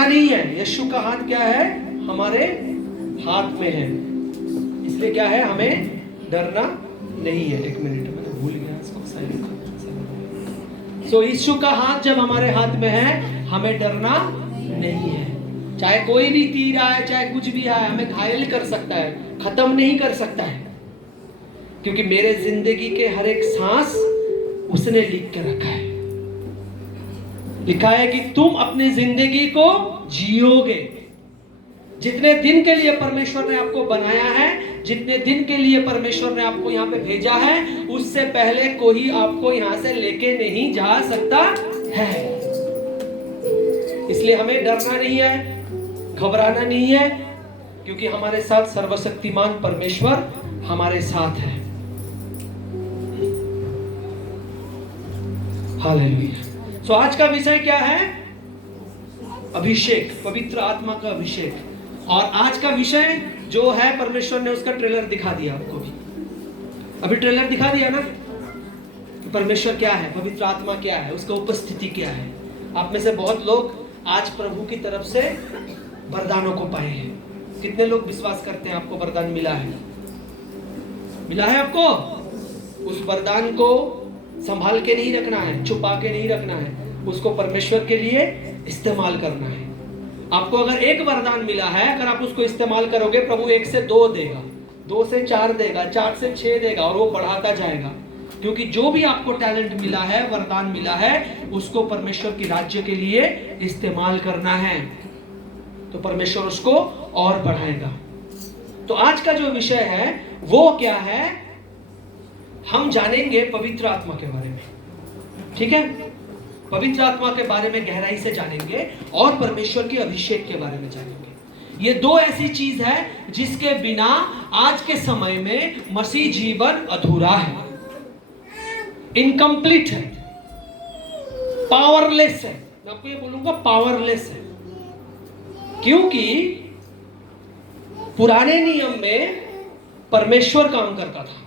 डरना नहीं है। यीशु का हाथ क्या है? हमारे हाथ में है, इसलिए क्या है? हमें डरना नहीं है। एक मिनट, मैंने भूल गया इसको साइलेंट करना। सो यीशु का हाथ जब हमारे हाथ में है, हमें डरना नहीं है। चाहे कोई भी तीर आए, चाहे कुछ भी आए, हमें घायल कर सकता है, खत्म नहीं कर सकता है, क्योंकि मेरे जिंदगी के हर एक सांस उसने लिख के रखा है। लिखा है कि तुम अपनी जिंदगी को जियोगे। जितने दिन के लिए परमेश्वर ने आपको बनाया है, जितने दिन के लिए परमेश्वर ने आपको यहाँ पे भेजा है, उससे पहले कोई आपको यहाँ से लेके नहीं जा सकता है। इसलिए हमें डरना नहीं है, घबराना नहीं है, क्योंकि हमारे साथ सर्वशक्तिमान परमेश्वर हमारे साथ है। हालेलुया। सो आज का विषय क्या है? अभिषेक, पवित्र आत्मा का अभिषेक। और आज का विषय जो है, परमेश्वर ने उसका ट्रेलर दिखा दिया आपको भी। अभी ट्रेलर दिखा दिया ना, परमेश्वर क्या है, पवित्र आत्मा क्या है, उसका उपस्थिति क्या है। आप में से बहुत लोग आज प्रभु की तरफ से वरदानों को पाए हैं। कितने लोग विश्वास करते हैं आपको वरदान मिला है? मिला है आपको? उस वरदान को संभाल के नहीं रखना है, छुपा के नहीं रखना है, उसको परमेश्वर के लिए इस्तेमाल करना है। आपको अगर एक वरदान मिला है, अगर आप उसको इस्तेमाल करोगे, प्रभु 1 से 2 देगा, 2 से 4 देगा, 4 से 6 देगा, और वो बढ़ाता जाएगा। क्योंकि जो भी आपको टैलेंट मिला है, वरदान मिला है, उसको परमेश्वर की राज्य के लिए इस्तेमाल करना है, तो परमेश्वर उसको और बढ़ाएगा। तो आज का जो विषय है वो क्या है? हम जानेंगे पवित्र आत्मा के बारे में। ठीक है, पवित्र आत्मा के बारे में गहराई से जानेंगे और परमेश्वर के अभिषेक के बारे में जानेंगे। ये दो ऐसी चीज है जिसके बिना आज के समय में मसीह जीवन अधूरा है, इनकम्प्लीट है, पावरलेस है। मैं आपको ये बोलूंगा, पावरलेस है। क्योंकि पुराने नियम में परमेश्वर काम करता था,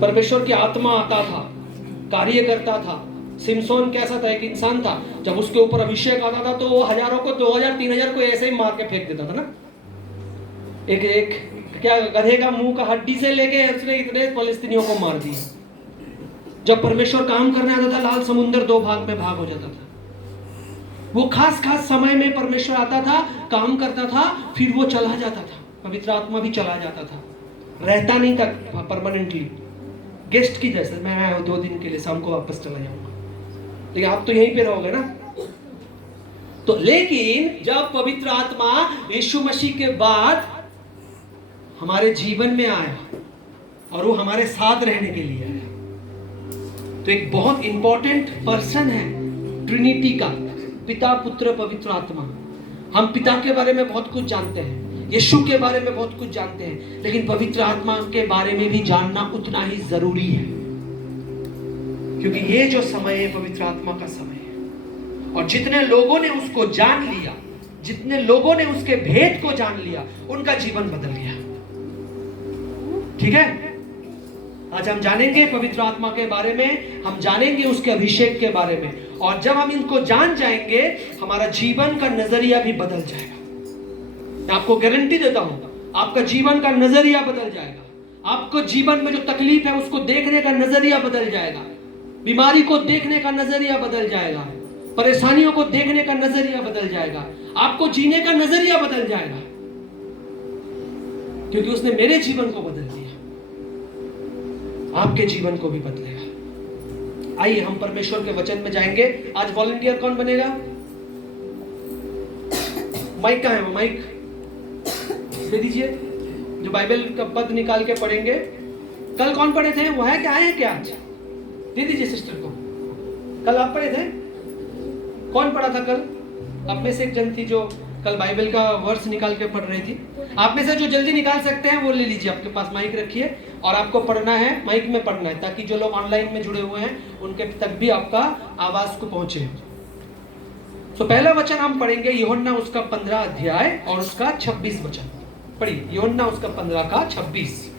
परमेश्वर की आत्मा आता था, कार्य करता था। सिमसोन कैसा था? एक इंसान था, जब उसके ऊपर अभिषेक आता था तो वो हजारों को, 2000 3000 को ऐसे ही मार के फेंक देता था ना। एक एक क्या गधे का मुंह का हड्डी से लेके उसने इतने फलस्तीनियों को मार दिया। जब परमेश्वर काम करने आता था, लाल समुद्र 2 भाग में भाग हो जाता था। वो खास समय में परमेश्वर आता था, काम करता था, फिर वो चला जाता था। पवित्र आत्मा भी चला जाता था, रहता नहीं था परमानेंटली, गेस्ट की जैसे। मैं आया हूं 2 दिन के लिए, शाम को वापस चला जाऊंगा, लेकिन आप तो यहीं पे रहोगे ना। तो लेकिन जब पवित्र आत्मा यीशु मसीह के बाद हमारे जीवन में आया और वो हमारे साथ रहने के लिए आया, तो एक बहुत इंपॉर्टेंट पर्सन है ट्रिनिटी का, पिता पुत्र पवित्र आत्मा। हम पिता के बारे में बहुत कुछ जानते हैं, यीशु के बारे में बहुत कुछ जानते हैं, लेकिन पवित्र आत्मा के बारे में भी जानना उतना ही जरूरी है। क्योंकि ये जो समय है पवित्र आत्मा का समय है, और जितने लोगों ने उसको जान लिया, जितने लोगों ने उसके भेद को जान लिया, उनका जीवन बदल गया। ठीक है, आज हम जानेंगे पवित्र आत्मा के बारे में, हम जानेंगे उसके अभिषेक के बारे में, और जब हम इनको जान जाएंगे, हमारा जीवन का नजरिया भी बदल जाएगा। मैं आपको गारंटी देता हूं, आपका जीवन का नजरिया बदल जाएगा। आपको जीवन में जो तकलीफ है उसको देखने का नजरिया बदल जाएगा, बीमारी को देखने का नजरिया बदल जाएगा, परेशानियों को देखने का नजरिया बदल जाएगा, आपको जीने का नजरिया बदल जाएगा, क्योंकि उसने मेरे जीवन को बदल दिया, आपके जीवन को भी बदलेगा। आइए हम परमेश्वर के वचन में जाएंगे। आज वॉलंटियर कौन बनेगा? माइक कहाँ है? वो माइक दे दीजिए, जो बाइबल का पद निकाल के पढ़ेंगे। कल कौन पढ़े थे? वो है क्या? आए क्या आज? दे दीजिए सिस्टर को। कल आप पढ़े थे? कौन पढ़ा था कल? आप में से एक जन थी जो कल बाइबल का वर्स निकाल के पढ़ रही थी। आप में से जो जल्दी निकाल सकते हैं वो ले लीजिए, आपके पास माइक रखिए, और आपको पढ़ना है, माइक में पढ़ना है, ताकि जो लोग ऑनलाइन में जुड़े हुए हैं उनके तक भी आपका आवाज को पहुंचे। तो पहला वचन हम पढ़ेंगे यूहन्ना उसका 15 अध्याय और उसका 26 वचन। पढ़िए, यूहन्ना उसका 15 का 26।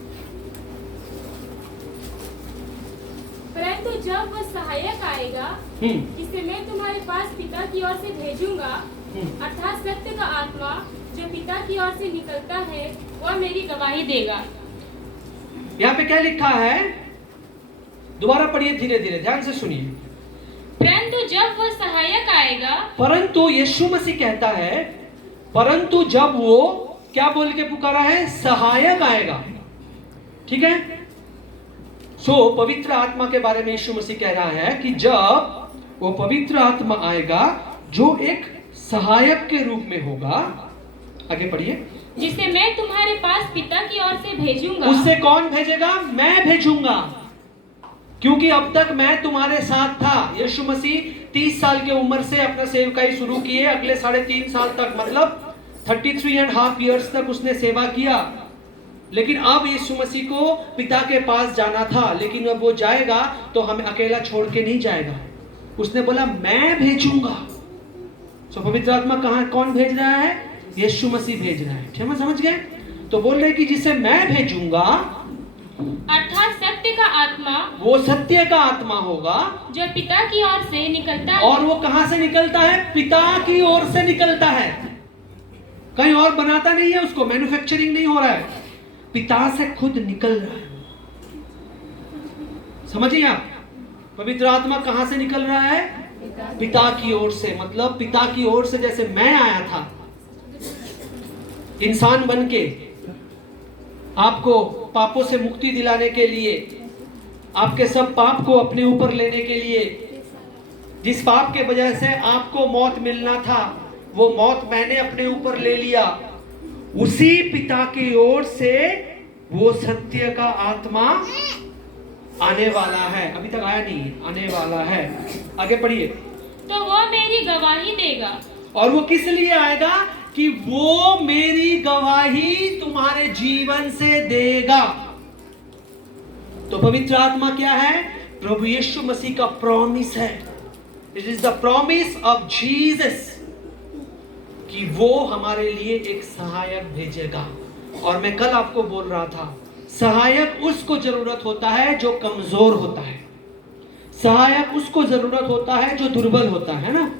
परंतु जब वह सहायक आएगा जिसे मैं तुम्हारे पास पिता की ओर से भेजूंगा, अर्थात सत्य का आत्मा जो पिता की ओर से निकलता है, वह मेरी गवाही देगा। यहाँ पे क्या लिखा है? दोबारा पढ़िए, धीरे धीरे ध्यान से सुनिए। परंतु जब वह सहायक आएगा, परंतु यीशु मसीह कहता है, परंतु जब वो क्या बोल के पुकारा है? सहायक आएगा। ठीक है। पवित्र आत्मा के बारे में यीशु मसीह कह रहा है कि जब वो पवित्र आत्मा आएगा जो एक सहायक के रूप में होगा, आगे पढ़िए, जिसे मैं तुम्हारे पास पिता की ओर से भेजूंगा। उससे कौन भेजेगा? मैं भेजूंगा, क्योंकि अब तक मैं तुम्हारे साथ था। यीशु मसीह 30 साल की उम्र से अपना सेवकाई शुरू किए, अगले 3.5 साल तक, मतलब 33.5 ईयर्स तक उसने सेवा किया। लेकिन अब यीशु मसीह को पिता के पास जाना था, लेकिन अब वो जाएगा तो हमें अकेला छोड़ के नहीं जाएगा। उसने बोला मैं भेजूंगा। पवित्र आत्मा कौन भेज रहा है? यीशु मसीह भेज रहा है। ठीक है, समझ गए? तो बोल रहे कि जिसे मैं भेजूंगा, अर्थात सत्य का आत्मा, वो सत्य का आत्मा होगा जो पिता की ओर से निकलता है। और वो कहां से निकलता है? पिता की ओर से निकलता है, कहीं और बनाता नहीं है, उसको मैन्युफैक्चरिंग नहीं हो रहा है, पिता से खुद निकल रहा है। समझिए आप, पवित्र आत्मा कहां से निकल रहा है? पिता की ओर से। मतलब पिता की ओर से, जैसे मैं आया था इंसान बन के आपको पापों से मुक्ति दिलाने के लिए, आपके सब पाप को अपने ऊपर लेने के लिए, जिस पाप के वजह से आपको मौत मिलना था, वो मौत मैंने अपने ऊपर ले लिया। उसी पिता की ओर से वो सत्य का आत्मा आने वाला है। अभी तक आया नहीं, आने वाला है। आगे पढ़िए। तो वो मेरी गवाही देगा। और वो किस लिए आएगा? कि वो मेरी गवाही तुम्हारे जीवन से देगा। तो पवित्र आत्मा क्या है? प्रभु यीशु मसीह का प्रॉमिस है। It is the promise of Jesus कि वो हमारे लिए एक सहायक भेजेगा। और मैं कल आपको बोल रहा था, सहायक उसको जरूरत होता है जो कमजोर होता है। सहायक उसको जरूरत होता है जो दुर्बल होता है ना।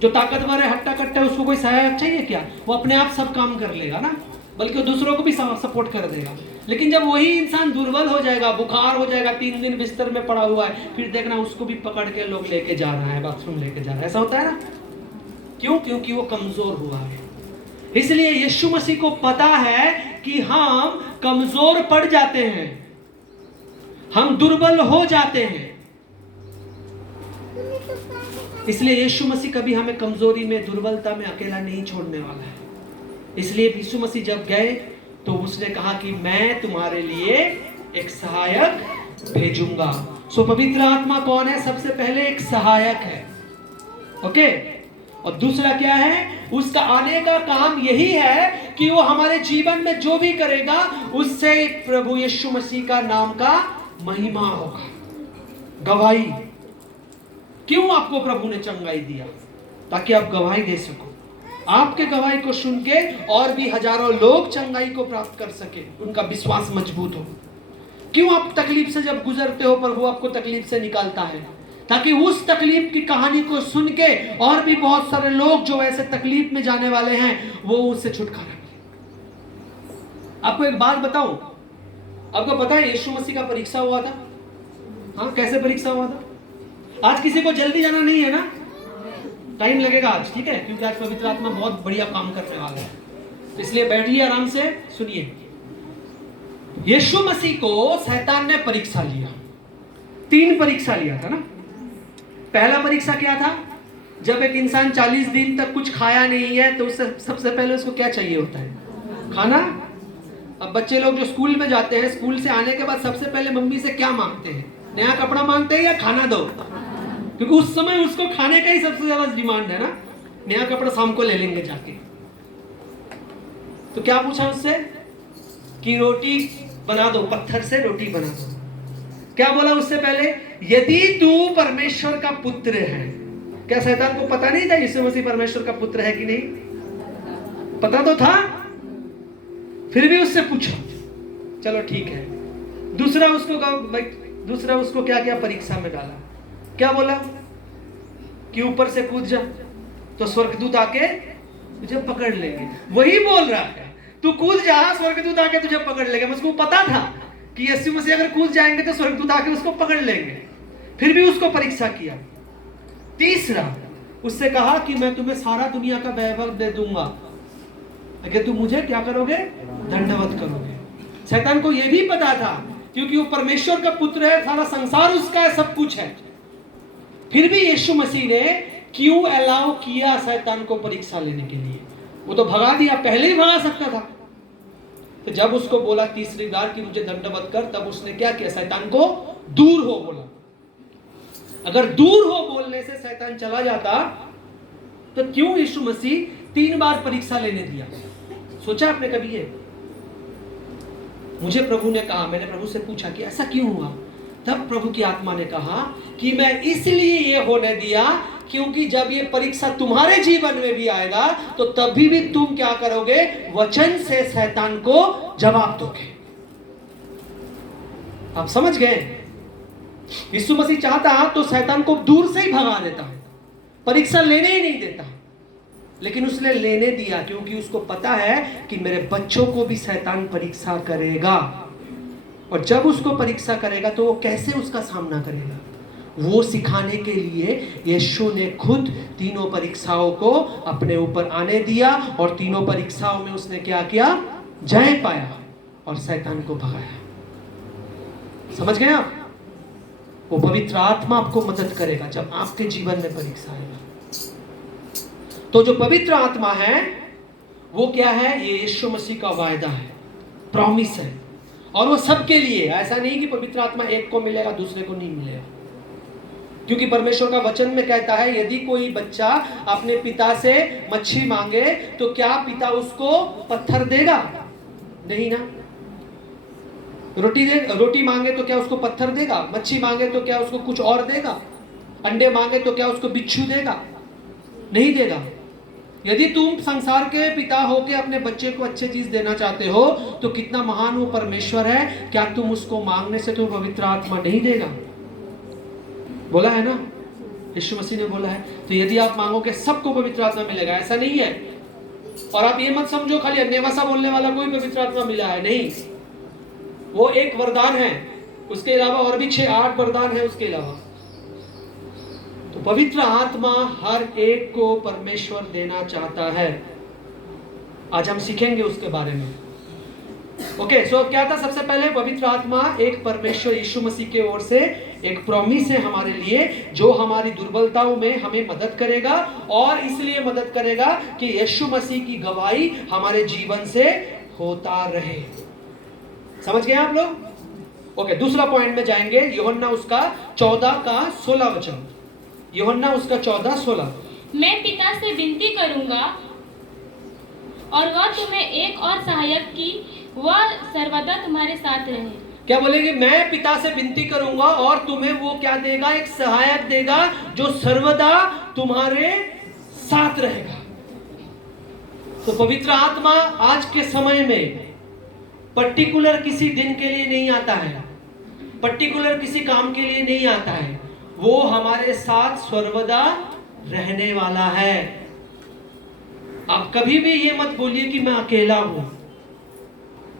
जो ताकतवर है, हट्टा कट्टा, उसको कोई सहायक चाहिए क्या? वो अपने आप सब काम कर लेगा ना, बल्कि वो दूसरों को भी सपोर्ट कर देगा। लेकिन जब वही इंसान दुर्बल हो जाएगा, बुखार हो जाएगा, 3 दिन बिस्तर में पड़ा हुआ है, फिर देखना उसको भी पकड़ के लोग लेके जा रहा है, बाथरूम लेके जा रहा है। ऐसा होता है ना। क्यों? क्योंकि वो कमजोर हुआ है। इसलिए यीशु मसीह को पता है कि हम कमजोर पड़ जाते हैं, हम दुर्बल हो जाते हैं। इसलिए यीशु मसीह कभी हमें कमजोरी में, दुर्बलता में अकेला नहीं छोड़ने वाला है। इसलिए यीशु मसीह जब गए तो उसने कहा कि मैं तुम्हारे लिए एक सहायक भेजूंगा। पवित्र आत्मा कौन है? सबसे पहले एक सहायक है। ओके। और दूसरा क्या है? उसका आने का काम यही है कि वो हमारे जीवन में जो भी करेगा उससे प्रभु यीशु मसीह का नाम का महिमा होगा। गवाही। क्यों आपको प्रभु ने चंगाई दिया? ताकि आप गवाही दे सको। आपके गवाही को सुन के और भी हजारों लोग चंगाई को प्राप्त कर सके, उनका विश्वास मजबूत हो। क्यों आप तकलीफ से जब गुजरते हो, प्रभु आपको तकलीफ से निकालता है, ताकि उस तकलीफ की कहानी को सुन के और भी बहुत सारे लोग जो ऐसे तकलीफ में जाने वाले हैं वो उससे छुटकारा पाए। आपको एक बात बताऊं, आपको पता है यीशु मसीह का परीक्षा हुआ था? हाँ, कैसे परीक्षा हुआ था? आज किसी को जल्दी जाना नहीं है ना, टाइम लगेगा आज, ठीक है, क्योंकि आज पवित्र आत्मा बहुत बढ़िया काम करने वाला है। इसलिए बैठिए, आराम से सुनिए। यीशु मसीह को शैतान ने परीक्षा लिया, 3 परीक्षा लिया था ना। पहला परीक्षा क्या था? जब एक इंसान 40 दिन तक कुछ खाया नहीं है तो उससे सबसे पहले उसको क्या चाहिए होता है? खाना। अब बच्चे लोग जो स्कूल में जाते हैं, स्कूल से आने के बाद सबसे पहले मम्मी से क्या मांगते हैं? नया कपड़ा मांगते हैं या खाना दो? क्योंकि उस समय उसको खाने का ही सबसे ज्यादा डिमांड है ना। नया कपड़ा शाम को ले लेंगे जाके। तो क्या पूछा उससे? कि रोटी बना दो, पत्थर से रोटी बना दो। क्या बोला उससे पहले? यदि तू परमेश्वर का पुत्र है। क्या शैतान को पता नहीं था यीशु मसीह परमेश्वर का पुत्र है कि नहीं? पता तो था, फिर भी उससे पूछा। चलो ठीक है। दूसरा उसको कहा, भाई दूसरा उसको क्या क्या परीक्षा में डाला, क्या बोला कि ऊपर से कूद जा तो स्वर्गदूत आके तुझे पकड़ लेंगे। वही बोल रहा है, तू कूद जा, स्वर्गदूत आके तुझे पकड़ लेंगे। मुझको पता था कि यीशु मसीह अगर कूद जाएंगे तो स्वर्गदूत आके उसको पकड़ लेंगे, फिर भी उसको परीक्षा किया। तीसरा, उससे कहा कि मैं तुम्हें सारा दुनिया का वैभव दे दूंगा अगर तुम मुझे क्या करोगे, दंडवत करोगे। शैतान को यह भी पता था क्योंकि वो परमेश्वर का पुत्र है, सारा संसार उसका है, सब कुछ है। फिर भी यीशु मसीह ने क्यों अलाउ किया शैतान को परीक्षा लेने के लिए? वो तो भगा दिया, पहले ही भगा सकता था। तो जब उसको बोला तीसरी बार कि मुझे दंडवत कर, तब उसने क्या किया, शैतान को दूर हो बोला। अगर दूर हो बोलने से शैतान चला जाता तो क्यों यीशु मसीह 3 बार परीक्षा लेने दिया? सोचा आपने कभी ये? मुझे प्रभु ने कहा, मैंने प्रभु से पूछा कि ऐसा क्यों हुआ? तब प्रभु की आत्मा ने कहा कि मैं इसलिए ये होने दिया क्योंकि जब ये परीक्षा तुम्हारे जीवन में भी आएगा तो तभी भी तुम क्या करोगे, वचन से शैतान को जवाब दोगे। आप समझ गए? यीशु मसीह चाहता तो शैतान को दूर से ही भगा देता, परीक्षा लेने ही नहीं देता, लेकिन उसने लेने दिया क्योंकि उसको पता है कि मेरे बच्चों को भी शैतान परीक्षा करेगा, और जब उसको परीक्षा करेगा तो वो कैसे उसका सामना करेगा, वो सिखाने के लिए यीशु ने खुद तीनों परीक्षाओं को अपने ऊपर आने दिया, और तीनों परीक्षाओं में उसने क्या किया, जय पाया और शैतान को भगाया। समझ गए आप? वो पवित्र आत्मा आपको मदद करेगा जब आपके जीवन में परीक्षा आएगा। तो जो पवित्र आत्मा है वो क्या है? ये यीशु मसीह का वायदा है, प्रॉमिस है, और वो सबके लिए। ऐसा नहीं कि पवित्र आत्मा एक को मिलेगा दूसरे को नहीं मिलेगा, क्योंकि परमेश्वर का वचन में कहता है यदि कोई बच्चा अपने पिता से मच्छी मांगे तो क्या पिता उसको पत्थर देगा? नहीं ना। रोटी मांगे तो क्या उसको पत्थर देगा? मच्छी मांगे तो क्या उसको कुछ और देगा? अंडे मांगे तो क्या उसको बिच्छू देगा? नहीं देगा। यदि तुम संसार के पिता होके अपने बच्चे को अच्छी चीज देना चाहते हो तो कितना महान वो परमेश्वर है, क्या तुम उसको मांगने से तो पवित्र आत्मा नहीं देगा? बोला है ना, यीशु मसीह ने बोला है। तो यदि आप मांगोगे सबको पवित्र आत्मा मिलेगा, ऐसा नहीं है। और आप ये मत समझो खाली अन्य भाषा बोलने वाला कोई पवित्र आत्मा मिला है, नहीं। वो एक वरदान है, उसके अलावा और भी 6-8 वरदान है उसके अलावा। तो पवित्र आत्मा हर एक को परमेश्वर देना चाहता है। आज हम सीखेंगे उसके बारे में। ओके, सो क्या था? सबसे पहले पवित्र आत्मा एक परमेश्वर यीशु मसीह के ओर से एक प्रॉमिस है हमारे लिए, जो हमारी दुर्बलताओं में हमें मदद करेगा, और इसलिए मदद करेगा कि यीशु मसीह की गवाही हमारे जीवन से होता रहे। समझ गए आप लोग? ओके, दूसरा पॉइंट में जाएंगे। यूहन्ना उसका 14 का 16 वचन। यूहन्ना उसका 14-16। मैं पिता से विनती करूंगा और वह तुम्हें एक और सहायक की, वह सर्वदा तुम्हारे साथ रहे। क्या बोलेंगे? मैं पिता से विनती करूंगा और तुम्हें वो क्या देगा? एक सहायक देगा जो सर्वदा तुम्हारे साथ रहेगा। तो पवित्र आत्मा आज के समय में पर्टिकुलर किसी दिन के लिए नहीं आता है, पर्टिकुलर किसी काम के लिए नहीं आता है, वो हमारे साथ सर्वदा रहने वाला है। आप कभी भी ये मत बोलिए कि मैं अकेला हूं।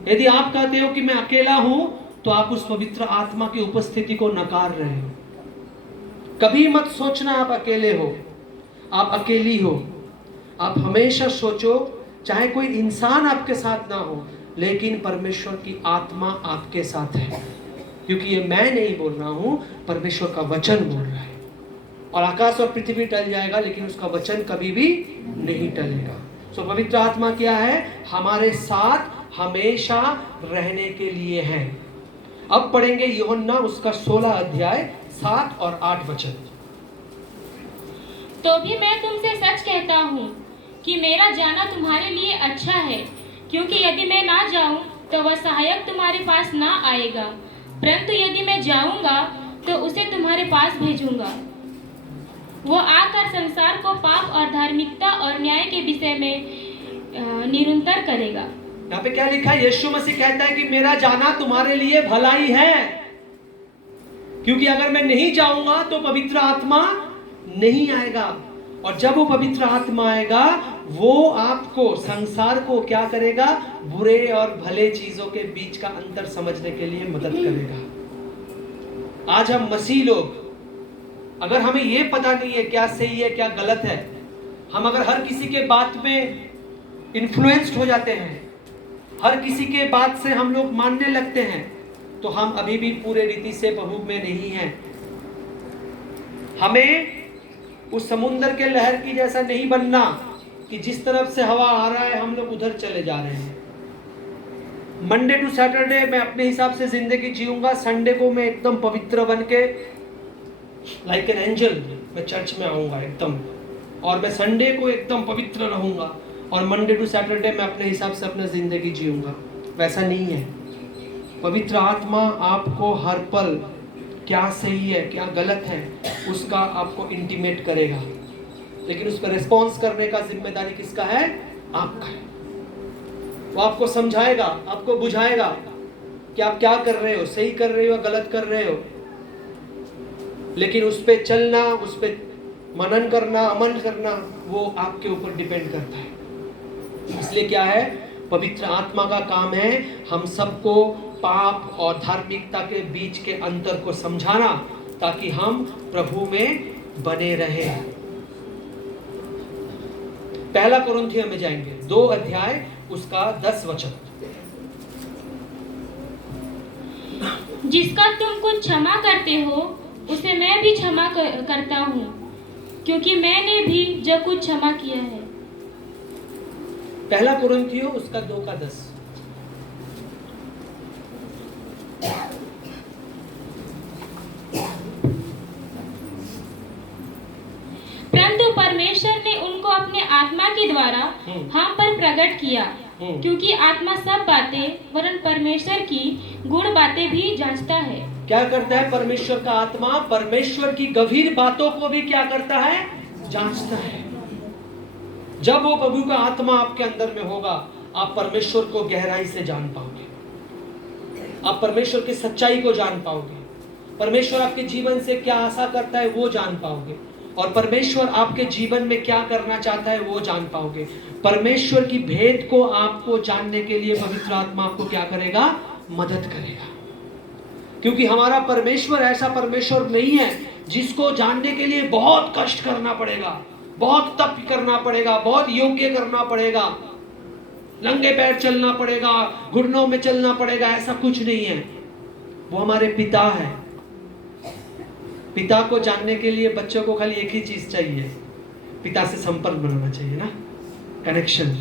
यदि आप कहते हो कि मैं अकेला हूं तो आप उस पवित्र आत्मा की उपस्थिति को नकार रहे हो। कभी मत सोचना आप अकेले हो, आप अकेली हो। आप हमेशा सोचो, चाहे कोई इंसान आपके साथ ना हो, लेकिन परमेश्वर की आत्मा आपके साथ है, क्योंकि ये मैं नहीं बोल रहा हूं, परमेश्वर का वचन बोल रहा है। और आकाश और पृथ्वी टल जाएगा लेकिन उसका वचन कभी भी नहीं टलेगा। सो पवित्र आत्मा क्या है? हमारे साथ हमेशा रहने के लिए है। अब पढ़ेंगे यूहन्ना उसका 16 अध्याय 7 और 8 वचन। तो भी मैं तुमसे सच कहता हूँ कि मेरा जाना तुम्हारे लिए अच्छा है, क्योंकि यदि मैं ना जाऊं तो वह सहायक तुम्हारे पास ना आएगा, परंतु यदि मैं जाऊंगा तो उसे तुम्हारे पास भेजूंगा। वो आकर संसार को पाप और धार्मिकता और न्याय के विषय में निरंतर करेगा। यहाँ पे क्या लिखा है? यीशु मसीह कहता है कि मेरा जाना तुम्हारे लिए भलाई है। क्योंकि अगर मैं नहीं जाऊंगा तो पवित्र आत्मा नहीं आएगा, और जब वो पवित्र आत्मा आएगा वो आपको, संसार को क्या करेगा, बुरे और भले चीजों के बीच का अंतर समझने के लिए मदद करेगा। आज हम मसीह लोग, अगर हमें ये पता नहीं है क्या सही है क्या गलत है, हम अगर हर किसी के बात में इन्फ्लुएंस्ड हो जाते हैं, हर किसी के बात से हम लोग मानने लगते हैं, तो हम अभी भी पूरे रीति से प्रभु में नहीं हैं। हमें उस समुद्र के लहर की जैसा नहीं बनना कि जिस तरफ से हवा आ रहा है हम लोग उधर चले जा रहे हैं। मंडे टू सैटरडे मैं अपने हिसाब से जिंदगी जीऊंगा, संडे को मैं एकदम पवित्र बन के लाइक एन एंजल मैं चर्च में आऊंगा एकदम, और मैं संडे को एकदम पवित्र रहूंगा, और मंडे टू सैटरडे मैं अपने हिसाब से अपना जिंदगी जीऊंगा। वैसा नहीं है। पवित्र आत्मा आपको हर पल क्या सही है क्या गलत है उसका आपको इंटीमेट करेगा, लेकिन उस पर रिस्पॉन्स करने का जिम्मेदारी किसका है? आपका है। वो आपको समझाएगा, आपको बुझाएगा कि आप क्या कर रहे हो, सही कर रहे हो गलत कर रहे हो, लेकिन उस पे चलना, उस पे मनन करना, अमन करना, वो आपके ऊपर डिपेंड करता है। इसलिए क्या है, पवित्र आत्मा का काम है हम सबको पाप और धार्मिकता के बीच के अंतर को समझाना, ताकि हम प्रभु में बने रहें। पहला कुरिन्थियों में जाएंगे, 2 अध्याय उसका 10 वचन। जिसका तुम कुछ क्षमा करते हो उसे मैं भी क्षमा करता हूँ, क्योंकि मैंने भी जब कुछ क्षमा किया है। पहला कुरिन्थियों उसका 2 का 10। परंतु परमेश्वर ने उनको अपने आत्मा के द्वारा हम पर प्रकट किया, क्योंकि आत्मा सब बातें वरन परमेश्वर की गुण बातें भी जांचता है। क्या करता है परमेश्वर का आत्मा? परमेश्वर की गंभीर बातों को भी क्या करता है? जांचता है। जब वो प्रभु का आत्मा आपके अंदर में होगा, आप परमेश्वर को गहराई से जान पाओगे, आप परमेश्वर की सच्चाई को जान पाओगे, परमेश्वर आपके जीवन से क्या आशा करता है वो जान पाओगे, और परमेश्वर आपके जीवन में क्या करना चाहता है वो जान पाओगे। परमेश्वर की भेद को आपको जानने के लिए पवित्र आत्मा आपको क्या करेगा? मदद करेगा। क्योंकि हमारा परमेश्वर ऐसा परमेश्वर नहीं है जिसको जानने के लिए बहुत कष्ट करना पड़ेगा, बहुत तप करना पड़ेगा, बहुत योग्य करना पड़ेगा, नंगे पैर चलना पड़ेगा, घुटनों में चलना पड़ेगा। ऐसा कुछ नहीं है। वो हमारे पिता है। पिता को जानने के लिए बच्चों को खाली एक ही चीज चाहिए, पिता से संपर्क बनाना चाहिए ना, कनेक्शन।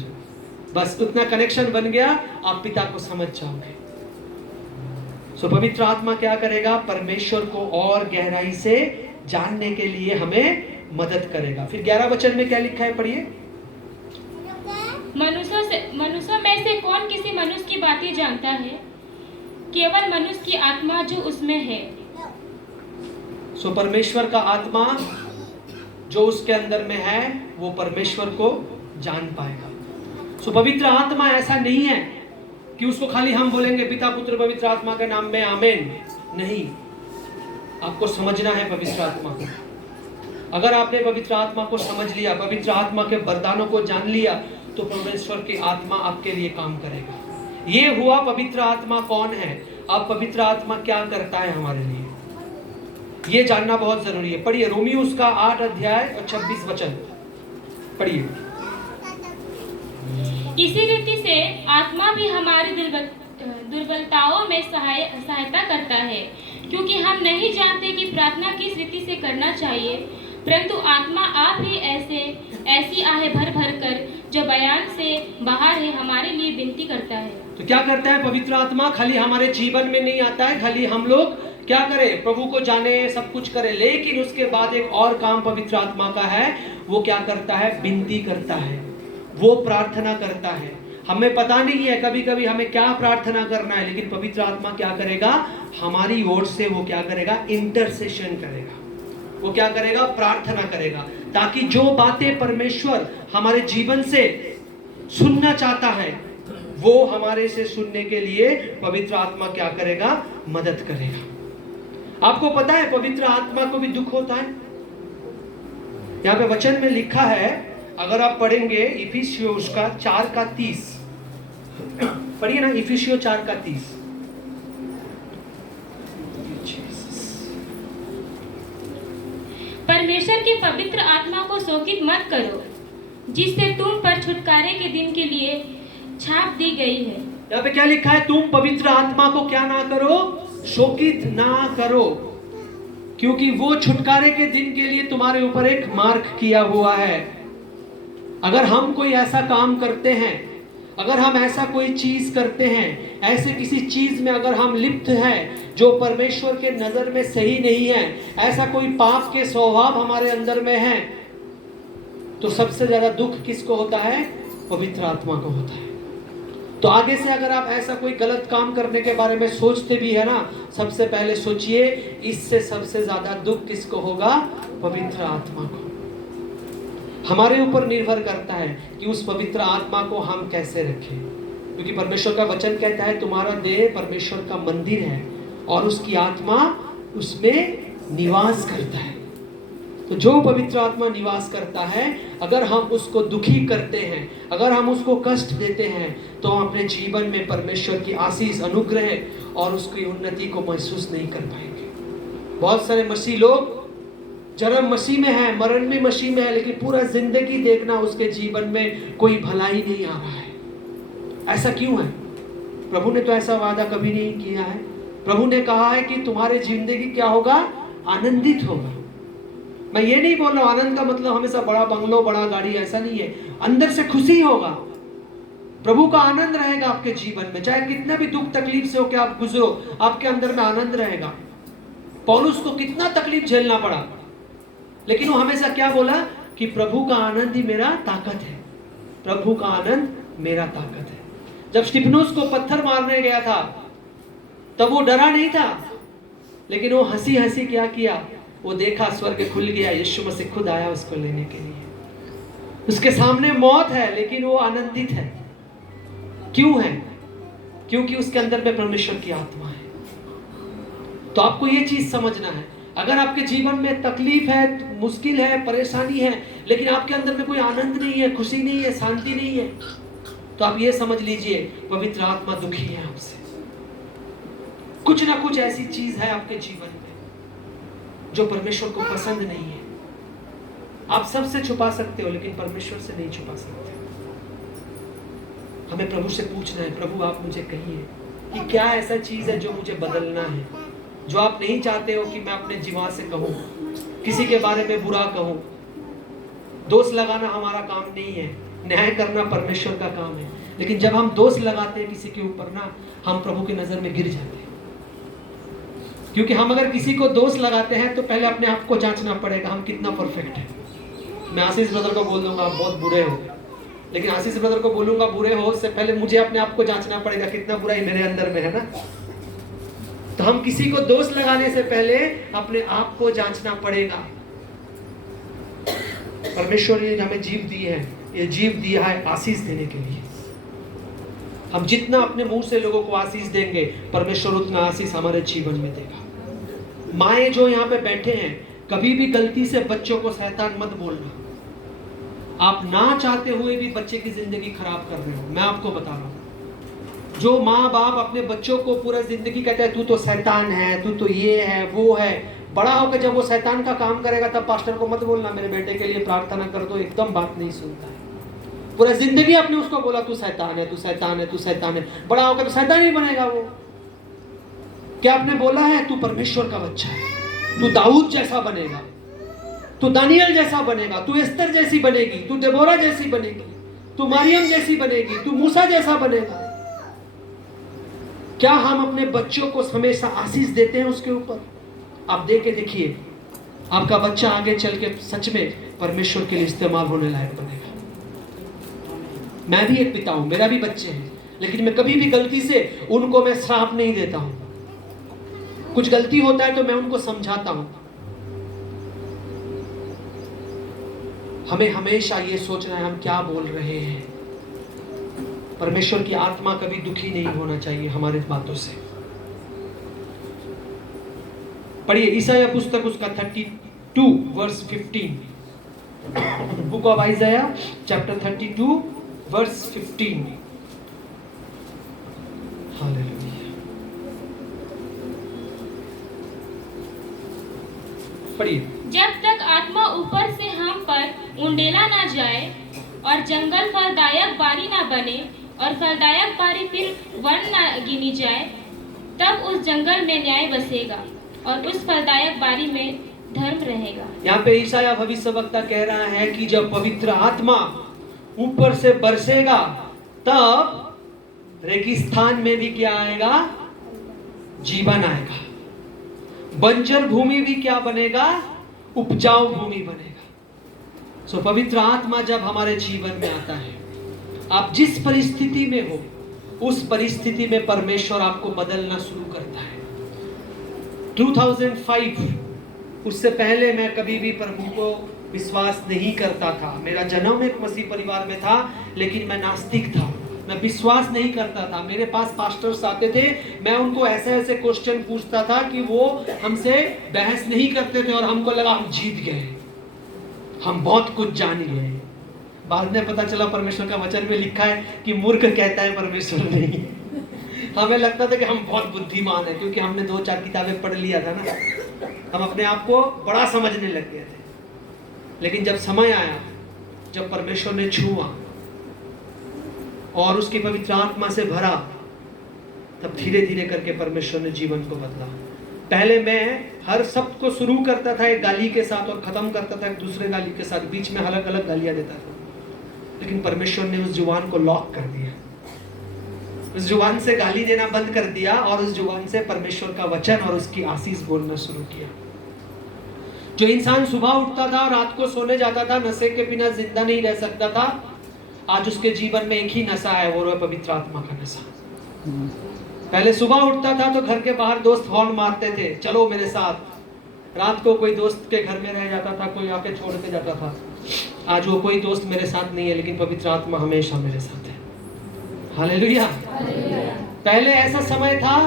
बस उतना कनेक्शन बन गया, आप पिता को समझ जाओगे। सो पवित्र आत्मा क्या करेगा? परमेश्वर को और गहराई से जानने के लिए हमें मदद करेगा। फिर 11 वचन में क्या लिखा है, पढ़िए। मनुष्यों में से कौन किसी मनुष्य की बातें जानता है? केवल मनुष्य की आत्मा जो उसमें है। सो परमेश्वर का आत्मा जो उसके अंदर में है वो परमेश्वर को जान पाएगा। सो पवित्र आत्मा ऐसा नहीं है कि उसको खाली हम बोलेंगे पिता पुत्र पवित्र आत्मा के नाम में आमीन। नहीं, आपको समझना है पवित्र आत्मा को। अगर आपने पवित्र आत्मा को समझ लिया, पवित्र आत्मा के वरदानों को जान लिया, तो परमेश्वर की आत्मा आपके लिए काम करेगा। ये हुआ पवित्र आत्मा कौन है। अब पवित्र आत्मा क्या करता है हमारे लिए, ये जानना बहुत जरूरी है। पढ़िए रोमियो उसका 8 अध्याय और 26 वचन पढ़िए। इसी रीति से आत्मा भी हमारी दुर्बलताओं में सहायता करता है, क्योंकि हम नहीं जानते कि प्रार्थना किस रीति से करना चाहिए, परंतु आत्मा आप ही ऐसी आहे भर भर कर जो बयान से बाहर है हमारे लिए विनती करता है। तो क्या करता है पवित्र आत्मा? खाली हमारे जीवन में नहीं आता है, खाली हम लोग क्या करें, प्रभु को जाने, सब कुछ करें, लेकिन उसके बाद एक और काम पवित्र आत्मा का है। वो क्या करता है? विनती करता है, वो प्रार्थना करता है। हमें पता नहीं है कभी कभी हमें क्या प्रार्थना करना है, लेकिन पवित्र आत्मा क्या करेगा? हमारी ओर से वो क्या करेगा? इंटरसेशन करेगा। वो क्या करेगा? प्रार्थना करेगा, ताकि जो बातें परमेश्वर हमारे जीवन से सुनना चाहता है वो हमारे से सुनने के लिए पवित्र आत्मा क्या करेगा? मदद करेगा। आपको पता है पवित्र आत्मा को भी दुख होता है। यहाँ पे वचन में लिखा है, अगर आप पढ़ेंगे इफिसियों उसका 4:30, पढ़िए ना, इफिसियों 4:30। परमेश्वर की पवित्र आत्मा को शोकित मत करो, जिससे तुम पर छुटकारे के दिन के लिए छाप दी गई है। यहाँ पे क्या लिखा है? तुम पवित्र आत्मा को क्या ना करो? शोकित ना करो, क्योंकि वो छुटकारे के दिन के लिए तुम्हारे ऊपर एक मार्क किया हुआ है। अगर हम कोई ऐसा काम करते हैं, अगर हम ऐसा कोई चीज करते हैं, ऐसे किसी चीज में अगर हम लिप्त हैं जो परमेश्वर के नजर में सही नहीं है, ऐसा कोई पाप के स्वभाव हमारे अंदर में है, तो सबसे ज्यादा दुख किसको होता है? पवित्र आत्मा को होता है। तो आगे से अगर आप ऐसा कोई गलत काम करने के बारे में सोचते भी है ना, सबसे पहले सोचिए इससे सबसे ज्यादा दुख किसको होगा? पवित्र आत्मा को। हमारे ऊपर निर्भर करता है कि उस पवित्र आत्मा को हम कैसे रखें, क्योंकि परमेश्वर का वचन कहता है तुम्हारा देह परमेश्वर का मंदिर है और उसकी आत्मा उसमें निवास करता है। तो जो पवित्र आत्मा निवास करता है, अगर हम उसको दुखी करते हैं, अगर हम उसको कष्ट देते हैं, तो हम अपने जीवन में परमेश्वर की आशीष, अनुग्रह और उसकी उन्नति को महसूस नहीं कर पाएंगे। बहुत सारे मसीह लोग जन्म मसीह में है, मरण भी मसीह में है, लेकिन पूरा जिंदगी देखना उसके जीवन में कोई भलाई नहीं आ रहा है। ऐसा क्यों है? प्रभु ने तो ऐसा वादा कभी नहीं किया है। प्रभु ने कहा है कि तुम्हारे जिंदगी क्या होगा? आनंदित होगा। मैं ये नहीं बोल रहा हूं आनंद का मतलब हमेशा बड़ा बंगलो, बड़ा गाड़ी, ऐसा नहीं है। अंदर से खुशी होगा, प्रभु का आनंद रहेगा आपके जीवन में। चाहे कितना भी दुख तकलीफ से होकर आप गुजरो, आपके अंदर में आनंद रहेगा। पौलुस को कितना तकलीफ झेलना पड़ा, लेकिन वो हमेशा क्या बोला कि प्रभु का आनंद ही मेरा ताकत है। प्रभु का आनंद मेरा ताकत है। जब स्तिफनुस को पत्थर मारने गया था, तब वो डरा नहीं था, लेकिन वो हंसी हंसी क्या किया? वो देखा स्वर्ग खुल गया, यीशु मसीह खुद आया उसको लेने के लिए। उसके सामने मौत है, लेकिन वो आनंदित है। क्यों है? क्योंकि उसके अंदर में परमेश्वर की आत्मा है। तो आपको ये चीज समझना है, अगर आपके जीवन में तकलीफ है, मुश्किल है, परेशानी है, लेकिन आपके अंदर में कोई आनंद नहीं है, खुशी नहीं है, शांति नहीं है, तो आप ये समझ लीजिए पवित्र आत्मा दुखी है आपसे। कुछ ना कुछ ऐसी चीज है आपके जीवन में जो परमेश्वर को पसंद नहीं है। आप सबसे छुपा सकते हो, लेकिन परमेश्वर से नहीं छुपा सकते। हमें प्रभु से पूछना है, प्रभु आप मुझे कहिए कि क्या ऐसा चीज है जो मुझे बदलना है, जो आप नहीं चाहते हो कि मैं अपने जीवन से कहूं, किसी के बारे में बुरा कहूं। दोष लगाना हमारा काम नहीं है, न्याय करना परमेश्वर का काम है। लेकिन जब हम दोष लगाते हैं किसी के ऊपर ना, हम प्रभु की नजर में गिर जाते हैं। क्योंकि हम अगर किसी को दोष लगाते हैं तो पहले अपने आप को जांचना पड़ेगा हम कितना परफेक्ट है। मैं आशीष ब्रदर को बोल दूंगा आप बहुत बुरे हो, लेकिन आशीष ब्रदर को बोलूंगा बुरे हो, उससे पहले मुझे अपने आप को जांचना पड़ेगा कितना बुराई मेरे अंदर में है ना। तो हम किसी को दोष लगाने से पहले अपने आप को जांचना पड़ेगा। परमेश्वर ने हमें जीव दी है, ये जीव दिया है आशीष देने के लिए। हम जितना अपने मुंह से लोगों को आशीष देंगे, परमेश्वर उतना आशीष हमारे जीवन में देगा। माएं जो यहाँ पे बैठे हैं, कभी भी गलती से बच्चों को शैतान मत बोलना। आप ना चाहते हुए भी बच्चे की जिंदगी खराब कर रहे हो। मैं आपको बता रहा हूँ, जो माँ बाप अपने बच्चों को पूरा जिंदगी कहते हैं तू तो शैतान है, तू तो ये है वो है, बड़ा होकर जब वो शैतान का काम करेगा तब पास्टर को मत बोलना मेरे बेटे के लिए प्रार्थना कर दो, एकदम बात नहीं सुनता है। पूरा जिंदगी आपने उसको बोला तू शैतान है, तू शैतान है, तू शैतान है, बड़ा होकर तो शैतान ही बनेगा वो। क्या आपने बोला है तू परमेश्वर का बच्चा है, तू दाऊद जैसा बनेगा, तू दानियल जैसा बनेगा, तू एस्तर जैसी बनेगी, तू देबोरा जैसी बनेगी, तू मरियम जैसी बनेगी, तू मूसा जैसा बनेगा। क्या हम अपने बच्चों को हमेशा आशीष देते हैं उसके ऊपर? आप दे के देखिए, आपका बच्चा आगे चल के सच में परमेश्वर के लिए इस्तेमाल होने लायक बनेगा। मैं भी एक पिता हूं, मेरा भी बच्चे हैं, लेकिन मैं कभी भी गलती से उनको मैं श्राप नहीं देता हूं। कुछ गलती होता है तो मैं उनको समझाता हूं। हमें हमेशा ये सोचना है हम क्या बोल रहे हैं। परमेश्वर की आत्मा कभी दुखी नहीं होना चाहिए हमारे बातों से। पढ़िए ईसाया पुस्तक उसका 32 verse 15। Book of Isaiah chapter 32 verse 15। हालेलुया। पढ़िए। जब तक आत्मा ऊपर से हम पर उंडेला ना जाए और जंगल फलदायक बारी ना बने और फलदायक बारी फिर वन ना गिनी जाए, तब उस जंगल में न्याय बसेगा और उस फलदायक बारी में धर्म रहेगा। यहाँ पे ईसाया भविष्यवक्ता कह रहा है कि जब पवित्र आत्मा ऊपर से बरसेगा तब रेगिस्तान में भी क्या आएगा? जीवन आएगा। बंजर भूमि भी क्या बनेगा? उपजाऊ भूमि बनेगा। सो पवित्र आत्मा जब हमारे जीवन में आता है, आप जिस परिस्थिति में हो उस परिस्थिति में परमेश्वर आपको बदलना शुरू करता है। 2005 उससे पहले मैं कभी भी प्रभु को विश्वास नहीं करता था। मेरा जन्म एक मसीह परिवार में था, लेकिन मैं नास्तिक था, मैं विश्वास नहीं करता था। मेरे पास पास्टर्स आते थे, मैं उनको ऐसे ऐसे क्वेश्चन पूछता था कि वो हमसे बहस नहीं करते थे और हमको लगा हम जीत गए, हम बहुत कुछ जान गए। बाद में पता चला परमेश्वर का वचन में लिखा है कि मूर्ख कहता है परमेश्वर नहीं। हमें लगता था कि हम बहुत बुद्धिमान हैं, क्योंकि हमने 2-4 किताबें पढ़ लिया था ना, हम अपने आप को बड़ा समझने लग गए थे। लेकिन जब समय आया, जब परमेश्वर ने छुआ और उसकी पवित्र आत्मा से भरा, तब धीरे धीरे करके परमेश्वर ने जीवन को बदला। पहले मैं हर शब्द को शुरू करता था एक गाली के साथ और खत्म करता था एक दूसरे गाली के साथ, बीच में अलग अलग गालियां देता था। लेकिन परमेश्वर ने उस जुबान को लॉक कर दिया, उस जुबान से गाली देना बंद कर दिया और उस जुबान से परमेश्वर का वचन और उसकी आशीष बोलना शुरू किया। जो इंसान सुबह उठता था, रात को सोने जाता था, नशे के बिना जिंदा नहीं रह सकता था, आज उसके जीवन में एक ही नशा है, वो है पवित्र आत्मा का नशा। पहले सुबह उठता था तो घर के बाहर दोस्त हॉर्न मारते थे, चलो मेरे साथ। रात को कोई दोस्त के घर में रह जाता था, कोई आके छोड़ के जाता था। आज वो कोई दोस्त मेरे साथ नहीं है, लेकिन पवित्र आत्मा हमेशा मेरे साथ है। हालेलुया। पहले ऐसा समय था,